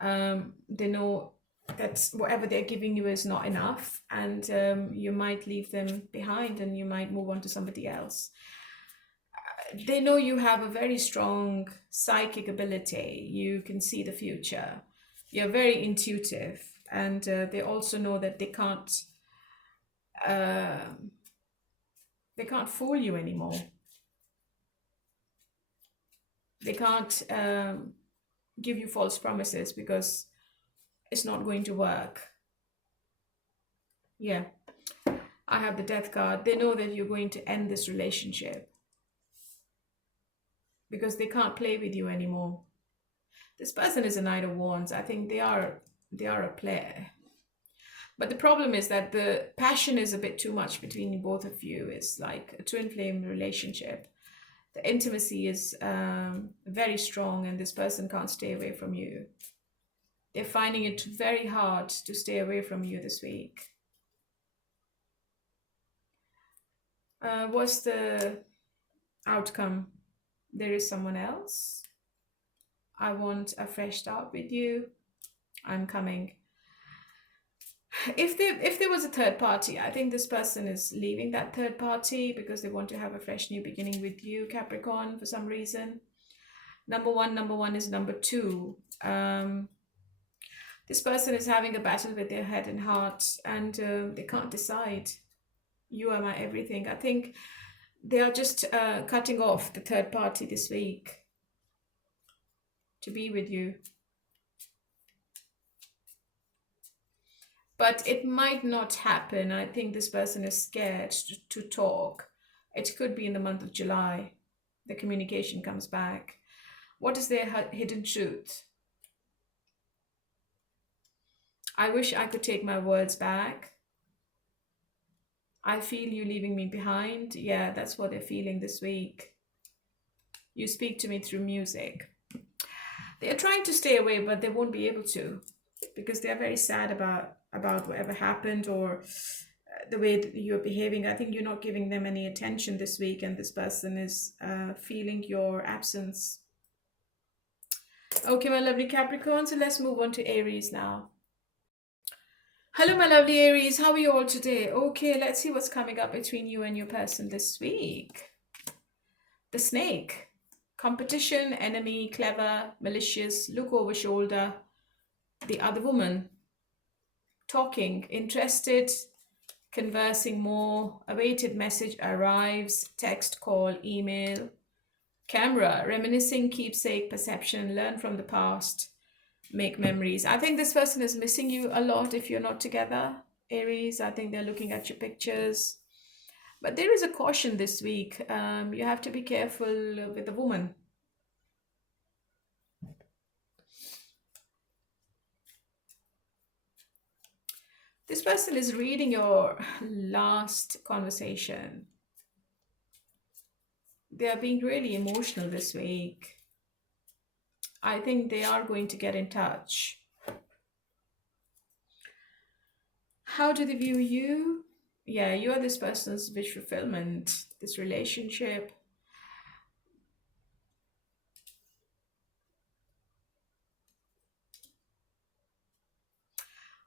They know that whatever they're giving you is not enough, and you might leave them behind and you might move on to somebody else. They know you have a very strong psychic ability. You can see the future. You're very intuitive, and they also know that they can't fool you anymore. They can't give you false promises because it's not going to work. Yeah, I have the Death card. They know that you're going to end this relationship because they can't play with you anymore. This person is a Knight of Wands. I think they are a player. But the problem is that the passion is a bit too much between both of you. It's like a twin flame relationship. The intimacy is very strong, and this person can't stay away from you. They're finding it very hard to stay away from you this week. What's the outcome? There is someone else. I want a fresh start with you. I'm coming. If there was a third party, I think this person is leaving that third party because they want to have a fresh new beginning with you, Capricorn, for some reason. Number one is number two. This person is having a battle with their head and heart, and they can't decide. You are my everything. I think they are just cutting off the third party this week to be with you. But it might not happen. I think this person is scared to talk. It could be in the month of July. The communication comes back. What is their hidden truth? I wish I could take my words back. I feel you leaving me behind. Yeah, that's what they're feeling this week. You speak to me through music. They are trying to stay away, but they won't be able to because they are very sad about whatever happened or the way that you're behaving. I think you're not giving them any attention this week, and this person is feeling your absence. Okay, my lovely Capricorn, so let's move on to Aries now. Hello, my lovely Aries. How are you all today? Okay, let's see what's coming up between you and your person this week. The Snake. Competition, enemy, clever, malicious, look over shoulder. The other woman. Talking, interested, conversing more. Awaited message arrives. Text, call, email. Camera, reminiscing, keepsake, perception, learn from the past. Make memories. I think this person is missing you a lot if you're not together, Aries. I think they're looking at your pictures. But there is a caution this week. You have to be careful with the woman. This person is reading your last conversation. They are being really emotional this week. I think they are going to get in touch. How do they view you? Yeah, you are this person's wish fulfillment, this relationship.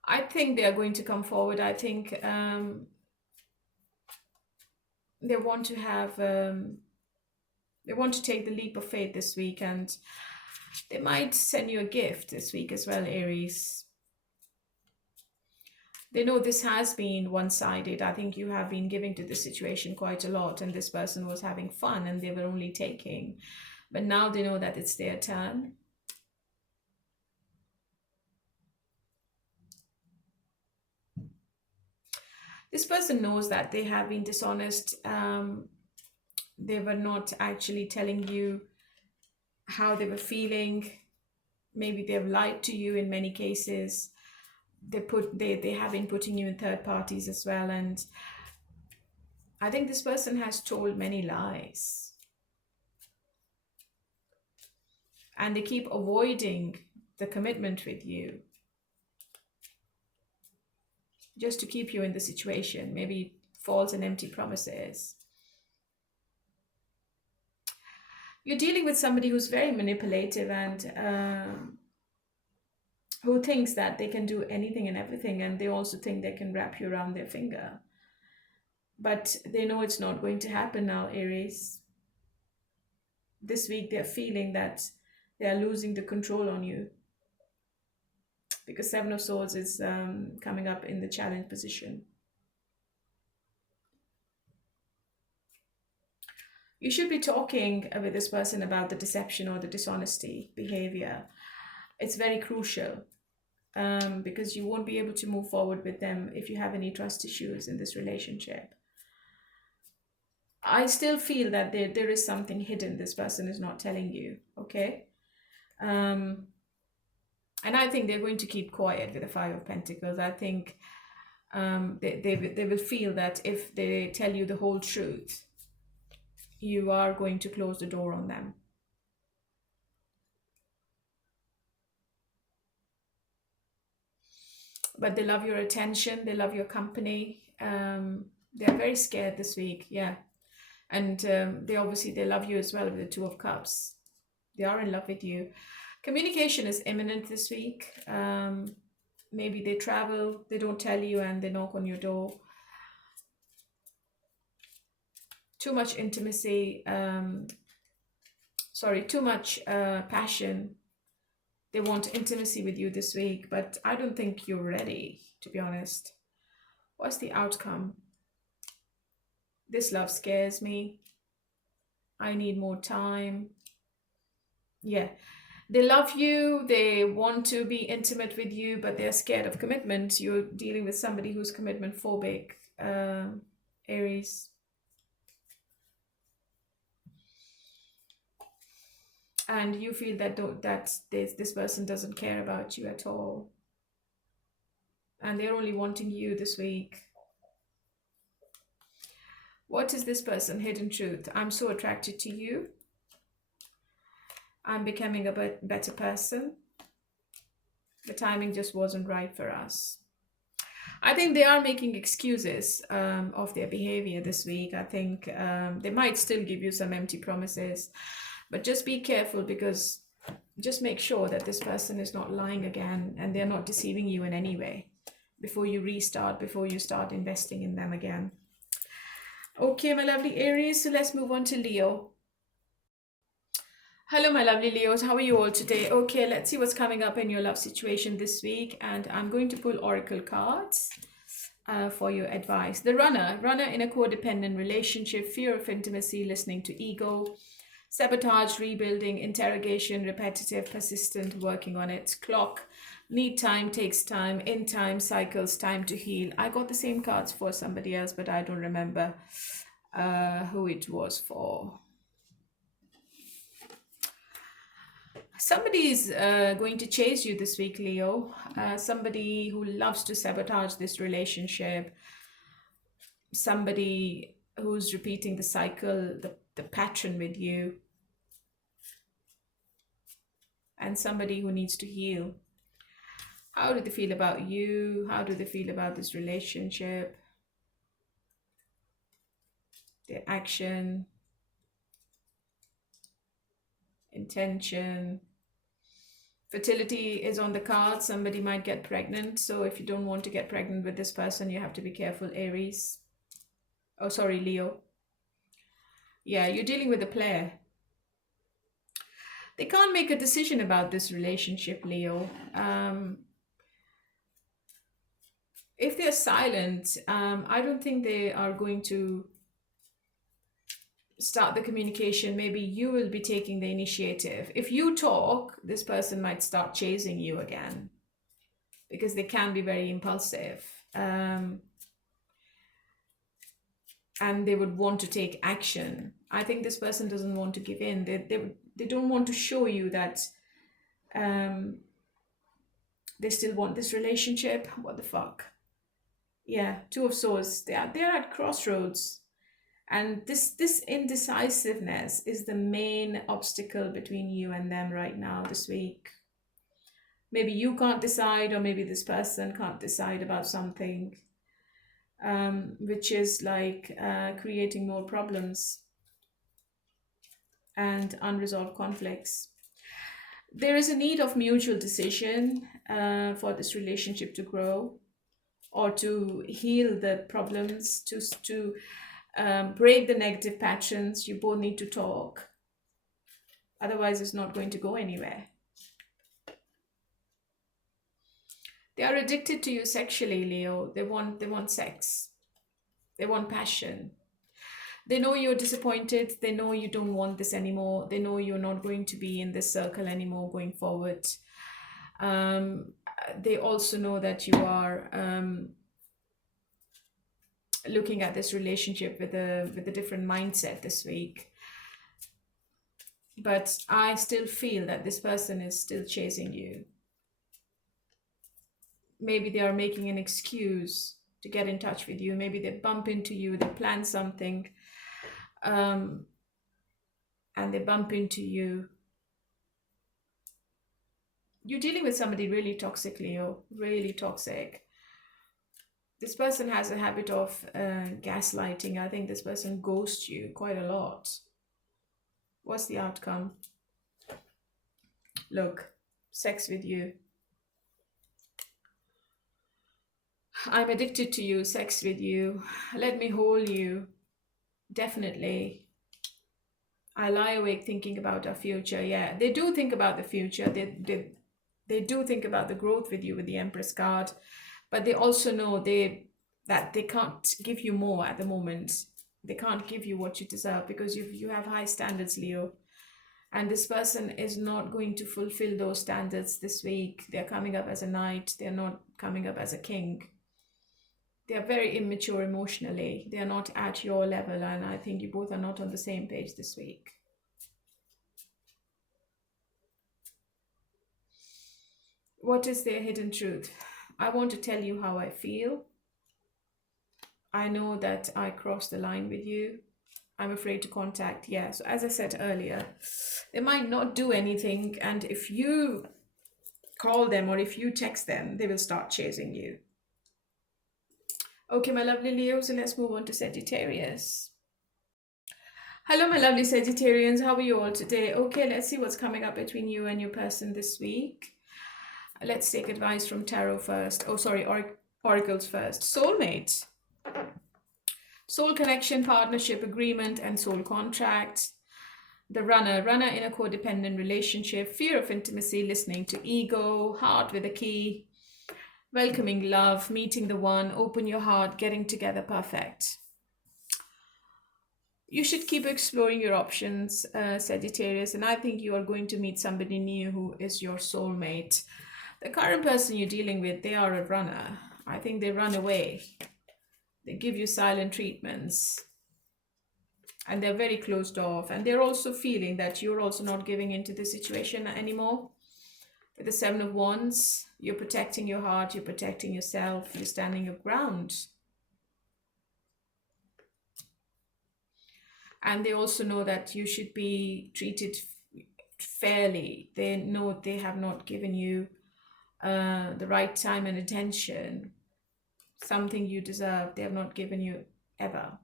I think they are going to come forward. I think they want to have, they want to take the leap of faith this week, and They might send you a gift this week as well, Aries. They know this has been one-sided. I think you have been giving to the situation quite a lot, and this person was having fun and they were only taking. But now they know that it's their turn. This person knows that they have been dishonest. They were not actually telling you how they were feeling. Maybe they've lied to you in many cases. They have been putting you in third parties as well, and I think this person has told many lies, and they keep avoiding the commitment with you just to keep you in the situation, maybe false and empty promises. You're dealing with somebody who's very manipulative and who thinks that they can do anything and everything, and they also think they can wrap you around their finger. But they know it's not going to happen now, Aries. This week they're feeling that they're losing the control on you, because Seven of Swords is coming up in the challenge position. You should be talking with this person about the deception or the dishonesty behavior. It's very crucial, because you won't be able to move forward with them if you have any trust issues in this relationship. I still feel that there is something hidden this person is not telling you, okay? And I think they're going to keep quiet with the Five of Pentacles. I think they will feel that if they tell you the whole truth, you are going to close the door on them. But they love your attention, they love your company. They're very scared this week, yeah. And they love you as well with the Two of Cups. They are in love with you. Communication is imminent this week. Maybe they travel, they don't tell you, and they knock on your door. Too much intimacy, too much passion. They want intimacy with you this week, but I don't think you're ready, to be honest. What's the outcome? This love scares me. I need more time. Yeah. They love you, they want to be intimate with you, but they're scared of commitment. You're dealing with somebody who's commitment phobic, Aries. And you feel that this person doesn't care about you at all. And they're only wanting you this week. What is this person? Hidden truth. I'm so attracted to you. I'm becoming a better person. The timing just wasn't right for us. I think they are making excuses of their behavior this week. I think they might still give you some empty promises. But just be careful, because just make sure that this person is not lying again and they're not deceiving you in any way before you restart, before you start investing in them again. Okay, my lovely Aries, so let's move on to Leo. Hello, my lovely Leos. How are you all today? Okay, let's see what's coming up in your love situation this week. And I'm going to pull oracle cards for your advice. The runner in a codependent relationship, fear of intimacy, listening to ego. Sabotage, rebuilding, interrogation, repetitive, persistent, working on it. Clock, need time, takes time, in time, cycles, time to heal. I got the same cards for somebody else, but I don't remember who it was for. Somebody is going to chase you this week, Leo. Somebody who loves to sabotage this relationship. Somebody who's repeating the cycle, the pattern with you, and somebody who needs to heal. How do they feel about you? How do they feel about this relationship? Their action, intention. Fertility is on the card. Somebody might get pregnant. So if you don't want to get pregnant with this person, you have to be careful, Aries. Oh, sorry, Leo. Yeah, you're dealing with a player. They can't make a decision about this relationship, Leo. If they're silent, I don't think they are going to start the communication. Maybe you will be taking the initiative. If you talk, this person might start chasing you again because they can be very impulsive. And they would want to take action. I think this person doesn't want to give in. They don't want to show you that they still want this relationship. What the fuck? Yeah, Two of Swords. They're at crossroads. And this indecisiveness is the main obstacle between you and them right now this week. Maybe you can't decide, or maybe this person can't decide about something, which is like creating more problems and unresolved conflicts. There is a need of mutual decision for this relationship to grow, or to heal the problems, to break the negative patterns. You both need to talk. Otherwise, it's not going to go anywhere. They are addicted to you sexually, Leo. They want sex. They want passion. They know you're disappointed. They know you don't want this anymore. They know you're not going to be in this circle anymore going forward. They also know that you are looking at this relationship with a different mindset this week. But I still feel that this person is still chasing you. Maybe they are making an excuse to get in touch with you. Maybe they bump into you, they plan something, and they bump into you. You're dealing with somebody really toxic, Leo, really toxic. This person has a habit of gaslighting. I think this person ghosts you quite a lot. What's the outcome? Look, sex with you. I'm addicted to you, sex with you. Let me hold you. Definitely. I lie awake thinking about our future. Yeah, they do think about the future. They do think about the growth with you with the Empress card. But they also know that they can't give you more at the moment. They can't give you what you deserve because you have high standards, Leo. And this person is not going to fulfill those standards this week. They're coming up as a knight. They're not coming up as a king. They are very immature emotionally. They are not at your level, and I think you both are not on the same page this week. What is their hidden truth? I want to tell you how I feel. I know that I crossed the line with you. I'm afraid to contact. Yeah, so as I said earlier, they might not do anything, and if you call them or if you text them, they will start chasing you. Okay, my lovely Leo, so let's move on to Sagittarius. Hello, my lovely Sagittarians. How are you all today? Okay, let's see what's coming up between you and your person this week. Let's take advice from Tarot first. Oh, sorry, Oracles first. Soulmate. Soul connection, partnership, agreement, and soul contract. The runner in a codependent relationship, fear of intimacy, listening to ego, heart with a key, welcoming love, meeting the one, open your heart, getting together, perfect. You should keep exploring your options, Sagittarius, and I think you are going to meet somebody new who is your soulmate. The current person you're dealing with, they are a runner. I think they run away. They give you silent treatments. And they're very closed off. And they're also feeling that you're also not giving into the situation anymore. With the Seven of Wands, you're protecting your heart, you're protecting yourself, you're standing your ground. And they also know that you should be treated fairly. They know they have not given you the right time and attention. Something you deserve, they have not given you ever.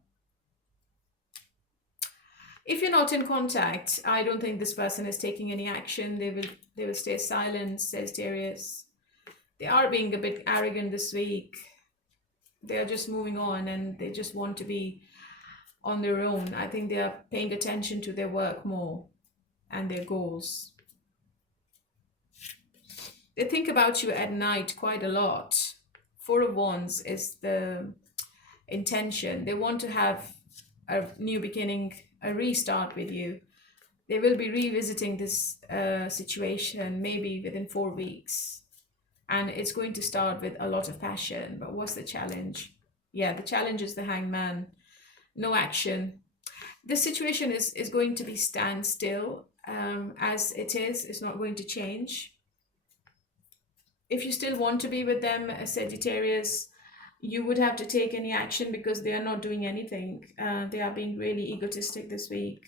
If you're not in contact, I don't think this person is taking any action. They will stay silent, Sagittarius. They are being a bit arrogant this week. They are just moving on and they just want to be on their own. I think they are paying attention to their work more and their goals. They think about you at night quite a lot. Four of Wands is the intention. They want to have a new beginning, a restart with you. They will be revisiting this situation maybe within 4 weeks. And it's going to start with a lot of passion. But what's the challenge? Yeah, the challenge is the Hangman. No action. This situation is going to be standstill as it is. It's not going to change. If you still want to be with them, Sagittarius, you would have to take any action because they are not doing anything. They are being really egotistic this week.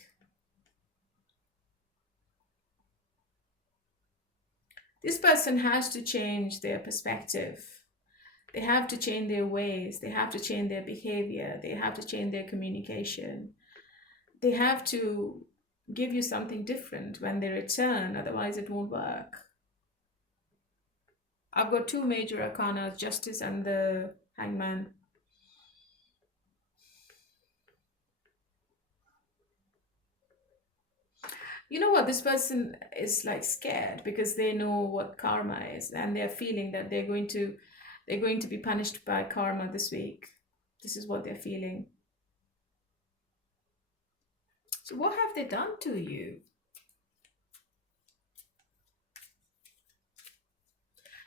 This person has to change their perspective. They have to change their ways. They have to change their behavior. They have to change their communication. They have to give you something different when they return, otherwise it won't work. I've got two major arcana, Justice and the Hangman. You know what? This person is like scared because they know what karma is, and they're feeling that they're going to be punished by karma this week. This is what they're feeling. So what have they done to you?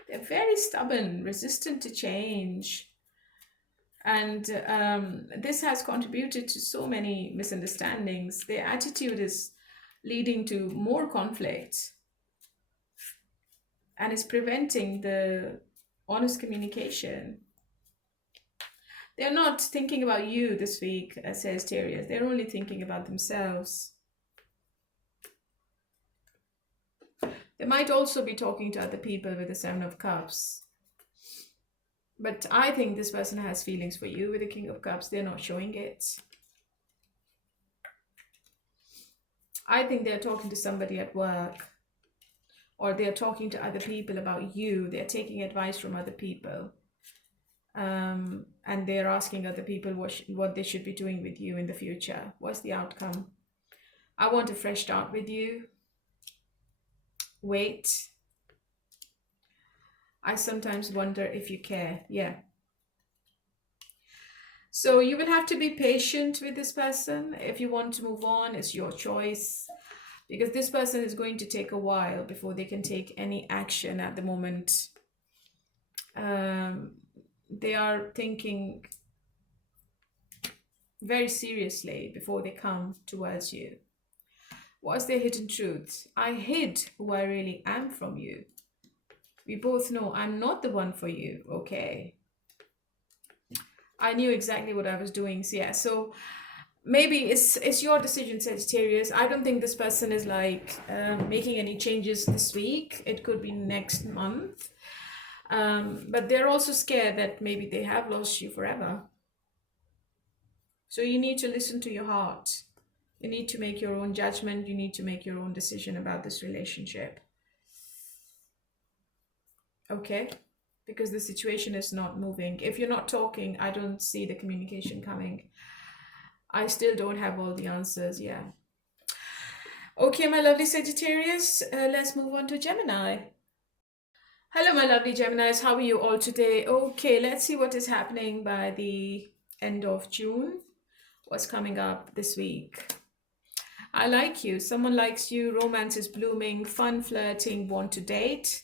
They're very stubborn, resistant to change. And this has contributed to so many misunderstandings. Their attitude is leading to more conflict and is preventing the honest communication. They're not thinking about you this week, Sagittarius. They're only thinking about themselves. They might also be talking to other people with the Seven of Cups. But I think this person has feelings for you with the King of Cups. They're not showing it. I think they're talking to somebody at work, or they're talking to other people about you. They're taking advice from other people. And they're asking other people what they should be doing with you in the future. What's the outcome? I want a fresh start with you. Wait. I sometimes wonder if you care. Yeah. So you will have to be patient with this person. If you want to move on, it's your choice. Because this person is going to take a while before they can take any action at the moment. They are thinking very seriously before they come towards you. What's their hidden truth? I hid who I really am from you. We both know I'm not the one for you, okay? I knew exactly what I was doing. So yeah, so maybe it's your decision, Sagittarius. I don't think this person is like making any changes this week. It could be next month. But they're also scared that maybe they have lost you forever. So you need to listen to your heart. You need to make your own judgment. You need to make your own decision about this relationship. Okay? Because the situation is not moving. If you're not talking, I don't see the communication coming. I still don't have all the answers. Yeah. Okay, my lovely Sagittarius, let's move on to Gemini. Hello, my lovely Geminis. How are you all today? Okay, let's see what is happening by the end of June. What's coming up this week? I like you. Someone likes you. Romance is blooming. Fun flirting. Want to date.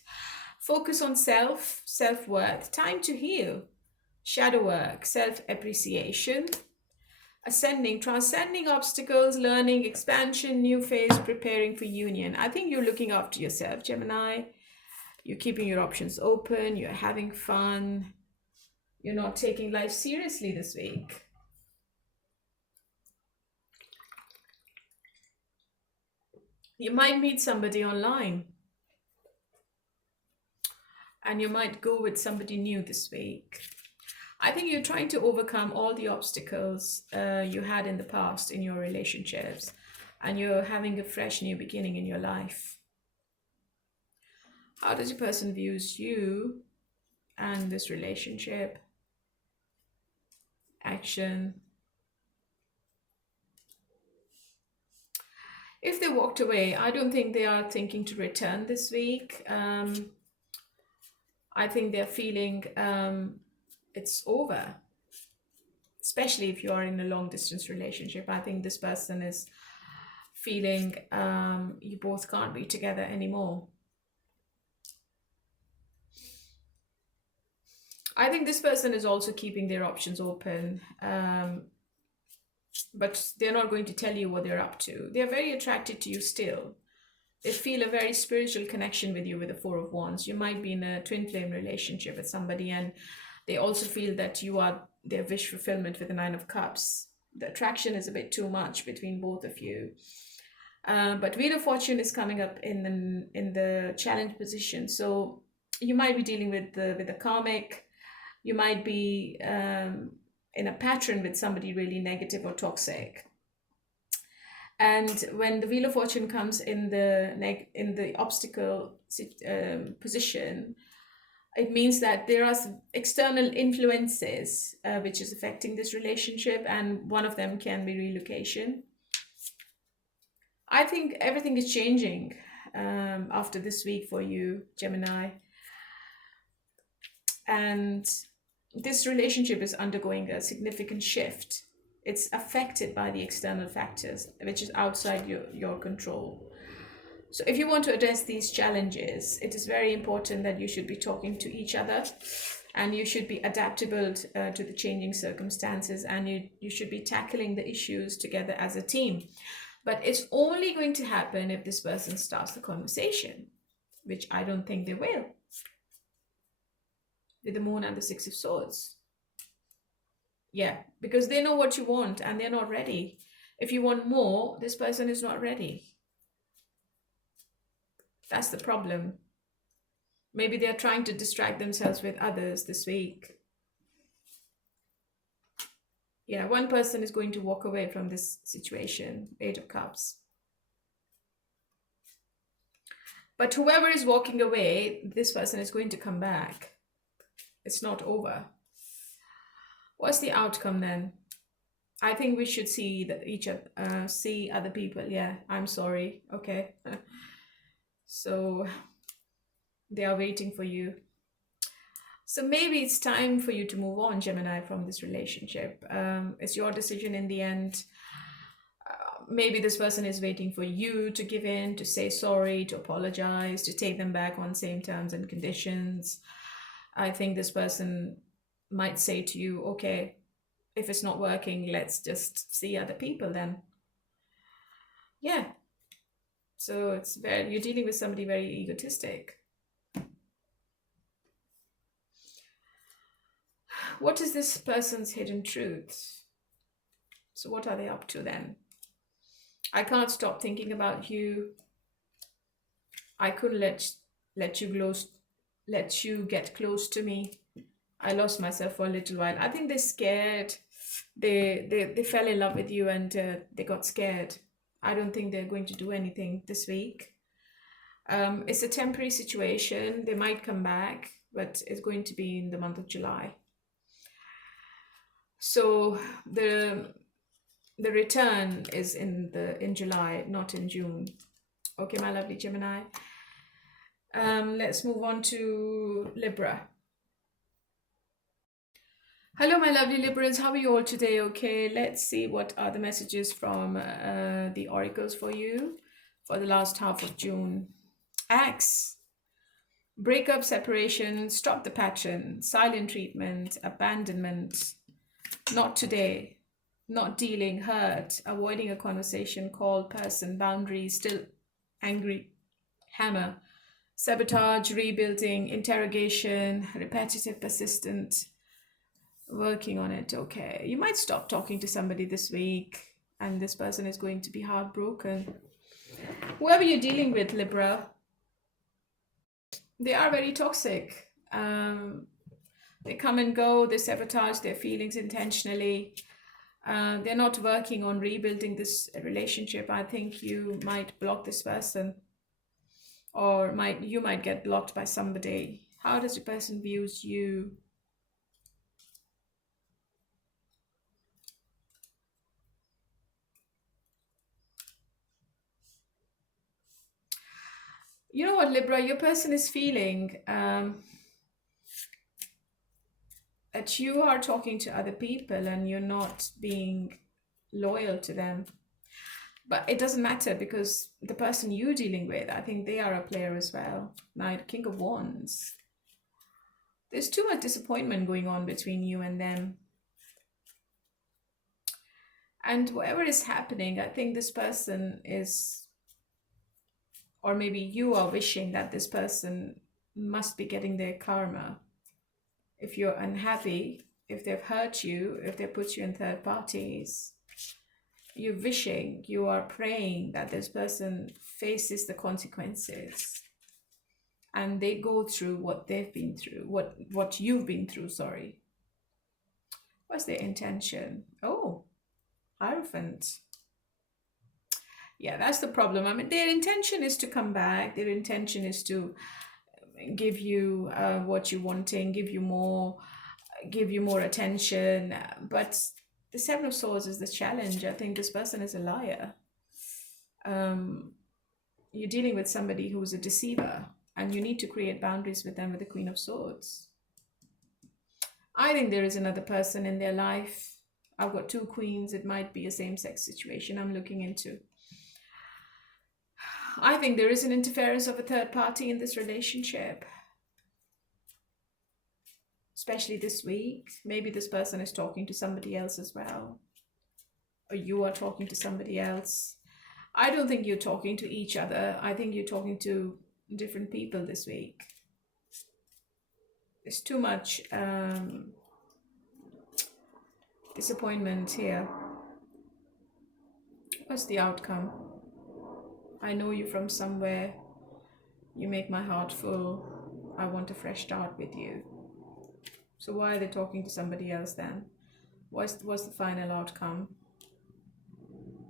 Focus on self-worth. Time to heal. Shadow work. Self-appreciation. Ascending, transcending obstacles, learning, expansion, new phase, preparing for union. I think you're looking after yourself, Gemini. You're keeping your options open. You're having fun. You're not taking life seriously this week. You might meet somebody online. And you might go with somebody new this week. I think you're trying to overcome all the obstacles you had in the past in your relationships. And you're having a fresh new beginning in your life. How does your person views you and this relationship? Action. If they walked away, I don't think they are thinking to return this week. I think they're feeling it's over, especially if you are in a long distance relationship. I think this person is feeling you both can't be together anymore. I think this person is also keeping their options open, but they're not going to tell you what they're up to. They're very attracted to you still. They feel a very spiritual connection with you with the Four of Wands. You might be in a twin flame relationship with somebody, and they also feel that you are their wish fulfillment with the Nine of Cups. The attraction is a bit too much between both of you. But Wheel of Fortune is coming up in the challenge position, so you might be dealing with the karmic. You might be in a pattern with somebody really negative or toxic. And when the Wheel of Fortune comes in the obstacle position, it means that there are some external influences which is affecting this relationship, and one of them can be relocation. I think everything is changing after this week for you, Gemini. And this relationship is undergoing a significant shift. It's affected by the external factors, which is outside your control. So if you want to address these challenges, it is very important that you should be talking to each other, and you should be adaptable to the changing circumstances, and you should be tackling the issues together as a team. But it's only going to happen if this person starts the conversation, which I don't think they will. With the Moon and the Six of Swords. Yeah, because they know what you want and they're not ready. If you want more, this person is not ready. That's the problem. Maybe they're trying to distract themselves with others this week. Yeah, one person is going to walk away from this situation. Eight of Cups. But whoever is walking away, this person is going to come back. It's not over. What's the outcome then? I think we should see that see other people. Yeah, I'm sorry. Okay. So they are waiting for you. So maybe it's time for you to move on, Gemini, from this relationship. It's your decision in the end. Maybe this person is waiting for you to give in, to say sorry, to apologize, to take them back on same terms and conditions. I think this person might say to you, okay, if it's not working, let's just see other people then. Yeah. So you're dealing with somebody very egotistic. What is this person's hidden truth? So what are they up to then? I can't stop thinking about you. I couldn't let you get close to me. I lost myself for a little while. I think they're scared. They fell in love with you and they got scared. I don't think they're going to do anything this week. It's a temporary situation. They might come back, but it's going to be in the month of July. So the return is in July, not in June. Okay, my lovely Gemini. Let's move on to Libra. Hello, my lovely Liberals. How are you all today? Okay, let's see what are the messages from the oracles for you for the last half of June. Axe. Breakup, separation, stop the pattern, silent treatment, abandonment, not today, not dealing, hurt, avoiding a conversation, call, person, boundaries, still angry, hammer, sabotage, rebuilding, interrogation, repetitive, persistent, working on it. Okay, you might stop talking to somebody this week and this person is going to be heartbroken. Whoever you're dealing with, Libra, they are very toxic. They come and go, they sabotage their feelings intentionally. They're not working on rebuilding this relationship. I think you might block this person, or you might get blocked by somebody. How does the person views you? You know what, Libra, your person is feeling that you are talking to other people and you're not being loyal to them. But it doesn't matter, because the person you're dealing with, I think they are a player as well. Now, King of Wands. There's too much disappointment going on between you and them. And whatever is happening, I think this person is, or maybe you are wishing that this person must be getting their karma. If you're unhappy, if they've hurt you, if they put you in third parties, you're wishing, you are praying that this person faces the consequences and they go through what they've been through, what you've been through, sorry. What's their intention? Oh, Hierophant. Yeah, that's the problem. I mean, their intention is to come back. Their intention is to give you what you're wanting, give you more attention. But the Seven of Swords is the challenge. I think this person is a liar. You're dealing with somebody who's a deceiver, and you need to create boundaries with them with the Queen of Swords. I think there is another person in their life. I've got two queens. It might be a same-sex situation I'm looking into. I think there is an interference of a third party in this relationship, especially this week. Maybe this person is talking to somebody else as well, or you are talking to somebody else. I don't think you're talking to each other. I think you're talking to different people this week. There's too much disappointment here. What's the outcome? I know you from somewhere. You make my heart full. I want a fresh start with you. So why are they talking to somebody else then? What's the final outcome?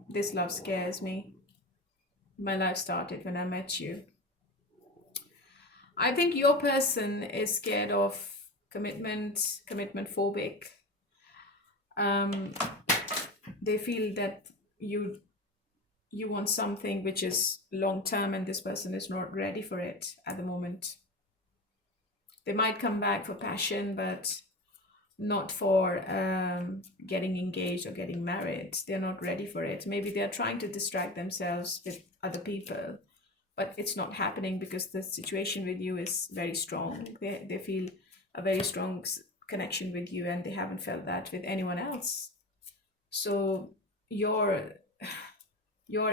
This love scares me. My life started when I met you. I think your person is scared of commitment phobic. They feel that you want something which is long term, and this person is not ready for it at the moment. They might come back for passion, but not for getting engaged or getting married. They're not ready for it. Maybe they're trying to distract themselves with other people, but it's not happening because the situation with you is very strong. They feel a very strong connection with you, and they haven't felt that with anyone else. So your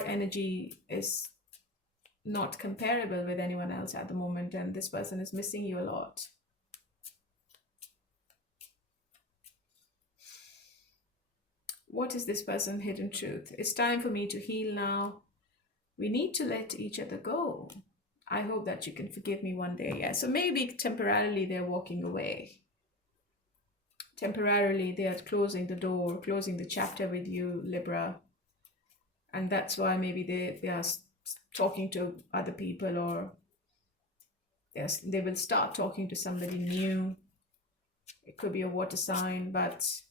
energy is not comparable with anyone else at the moment, and this person is missing you a lot. What is this person's hidden truth? It's time for me to heal now. We need to let each other go. I hope that you can forgive me one day. Yeah, so maybe temporarily they're walking away. Temporarily they are closing the door, closing the chapter with you, Libra. And that's why maybe they are talking to other people, or they will start talking to somebody new. It could be a water sign, but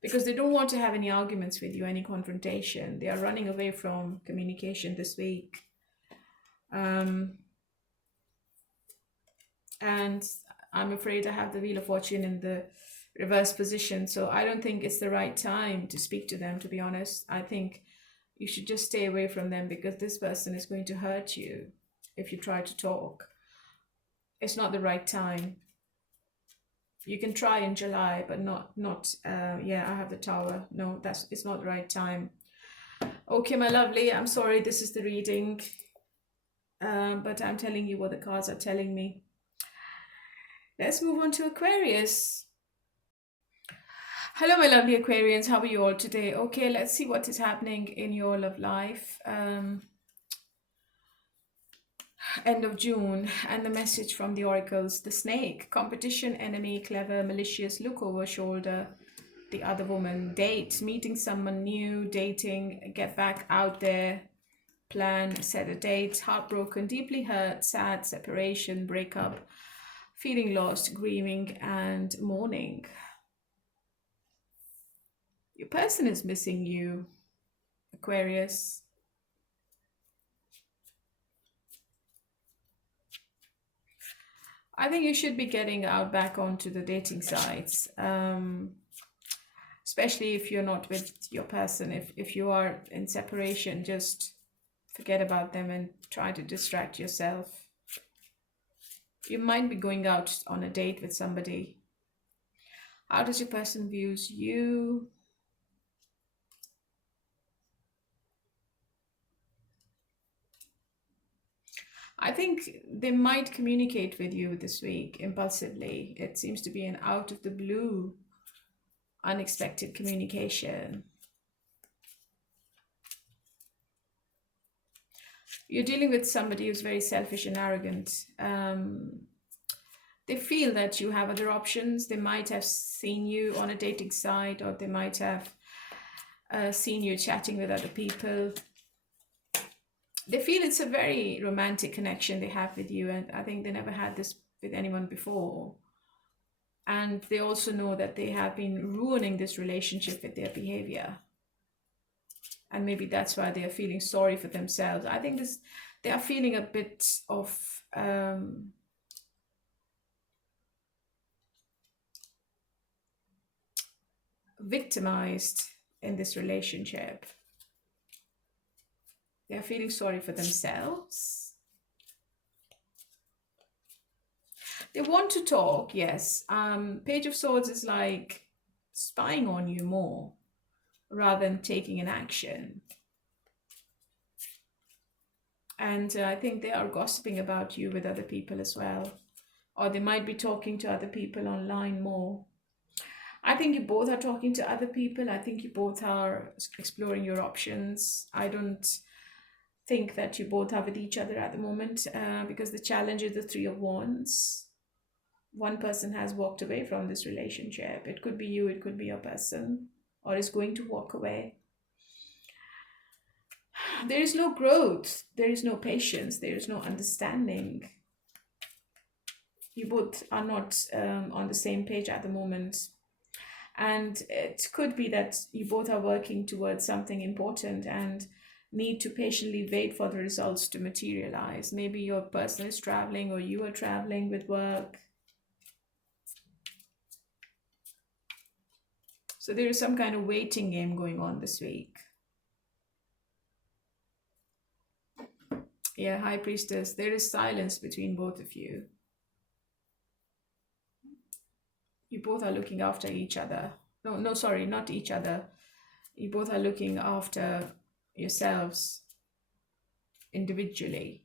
because they don't want to have any arguments with you, any confrontation. They are running away from communication this week. And I'm afraid I have the Wheel of Fortune in the reverse position, so I don't think it's the right time to speak to them, to be honest. I think you should just stay away from them, because this person is going to hurt you if you try to talk. It's not the right time. You can try in July, but not yeah, I have the Tower. No, it's not the right time. Okay, my lovely, I'm sorry this is the reading, but I'm telling you what the cards are telling me. Let's move on to Aquarius. Hello, my lovely Aquarians. How are you all today? Okay, let's see what is happening in your love life. End of June, and the message from the oracles: the snake, competition, enemy, clever, malicious, look over shoulder, the other woman, date, meeting someone new, dating, get back out there, plan, set a date, heartbroken, deeply hurt, sad, separation, breakup, feeling lost, grieving, and mourning. Your person is missing you, Aquarius. I think you should be getting out back onto the dating sites, especially if you're not with your person. If you are in separation, just forget about them and try to distract yourself. You might be going out on a date with somebody. How does your person views you? I think they might communicate with you this week impulsively. It seems to be an out of the blue, unexpected communication. You're dealing with somebody who's very selfish and arrogant. They feel that you have other options. They might have seen you on a dating site, or they might have seen you chatting with other people. They feel it's a very romantic connection they have with you, and I think they never had this with anyone before. And they also know that they have been ruining this relationship with their behavior. And maybe that's why they are feeling sorry for themselves. I think they are feeling a bit of victimized in this relationship. They are feeling sorry for themselves. They want to talk, yes. Page of Swords is like spying on you more rather than taking an action. And I think they are gossiping about you with other people as well. Or they might be talking to other people online more. I think you both are talking to other people. I think you both are exploring your options. I don't think that you both are with each other at the moment, because the challenge is the Three of Wands. One person has walked away from this relationship. It could be you, it could be your person, or is going to walk away. There is no growth, there is no patience, there is no understanding. You both are not on the same page at the moment. And it could be that you both are working towards something important and need to patiently wait for the results to materialize. Maybe your person is traveling, or you are traveling with work. So there is some kind of waiting game going on this week. Yeah, High Priestess, there is silence between both of you. You both are looking after each other. No, sorry, not each other. You both are looking after yourselves individually.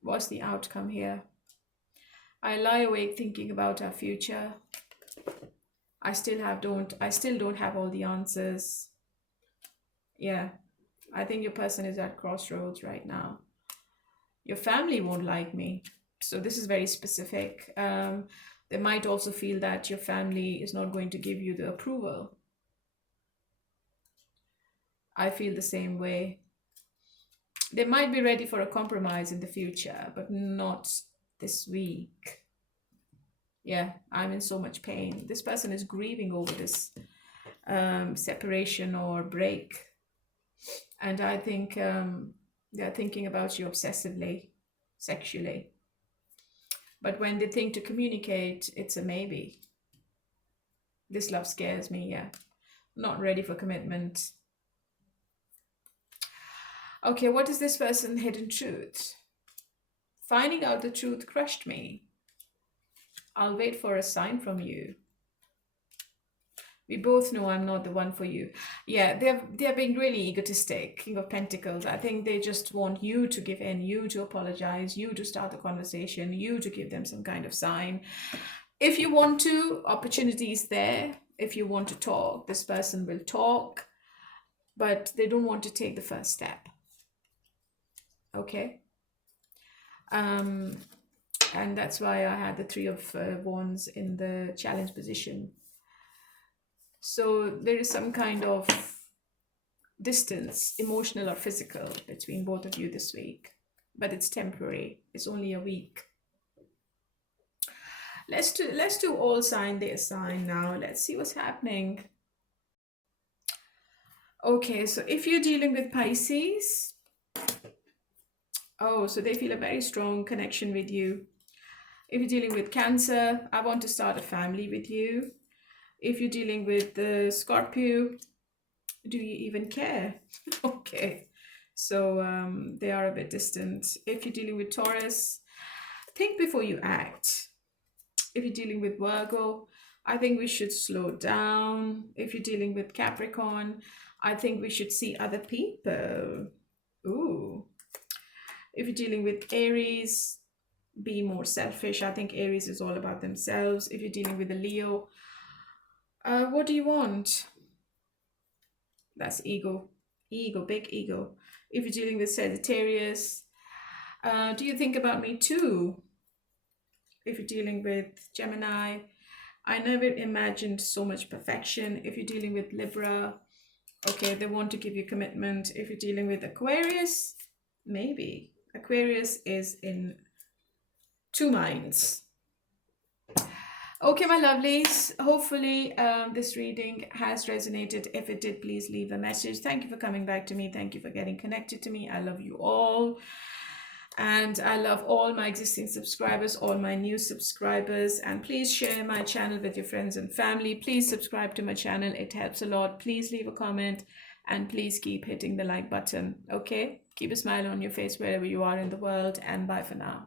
What's the outcome here? I lie awake thinking about our future. I still don't have all the answers. Yeah, I think your person is at crossroads right now. Your family won't like me. So this is very specific. They might also feel that your family is not going to give you the approval. I feel the same way. They might be ready for a compromise in the future, but not this week. Yeah, I'm in so much pain. This person is grieving over this separation or break. And I think they're thinking about you obsessively, sexually. But when they think to communicate, it's a maybe. This love scares me, yeah. Not ready for commitment. Okay, what is this person's hidden truth? Finding out the truth crushed me. I'll wait for a sign from you. We both know I'm not the one for you. Yeah, they're being really egotistic. King of Pentacles. I think they just want you to give in, you to apologize, you to start the conversation, you to give them some kind of sign. If you want to, opportunity is there. If you want to talk, this person will talk, but they don't want to take the first step. Okay? And that's why I had the Three of Wands in the challenge position. So there is some kind of distance, emotional or physical, between both of you this week. But it's temporary. It's only a week. Let's do all sign their sign now. Let's see what's happening. Okay, so if you're dealing with Pisces, Oh, so they feel a very strong connection with you. If you're dealing with Cancer, I want to start a family with you. If you're dealing with the Scorpio, do you even care? Okay. So they are a bit distant. If you're dealing with Taurus, think before you act. If you're dealing with Virgo, I think we should slow down. If you're dealing with Capricorn, I think we should see other people. Ooh. If you're dealing with Aries, be more selfish. I think Aries is all about themselves. If you're dealing with a Leo, what do you want? That's ego. Ego, big ego. If you're dealing with Sagittarius, do you think about me too? If you're dealing with Gemini, I never imagined so much perfection. If you're dealing with Libra, okay, they want to give you commitment. If you're dealing with Aquarius, maybe. Aquarius is in two minds. Okay, my lovelies, hopefully this reading has resonated. If it did, please leave a message. Thank you for coming back to me. Thank you for getting connected to me. I love you all. And I love all my existing subscribers, all my new subscribers. And please share my channel with your friends and family. Please subscribe to my channel. It helps a lot. Please leave a comment. And please keep hitting the like button. Okay? Keep a smile on your face wherever you are in the world. And bye for now.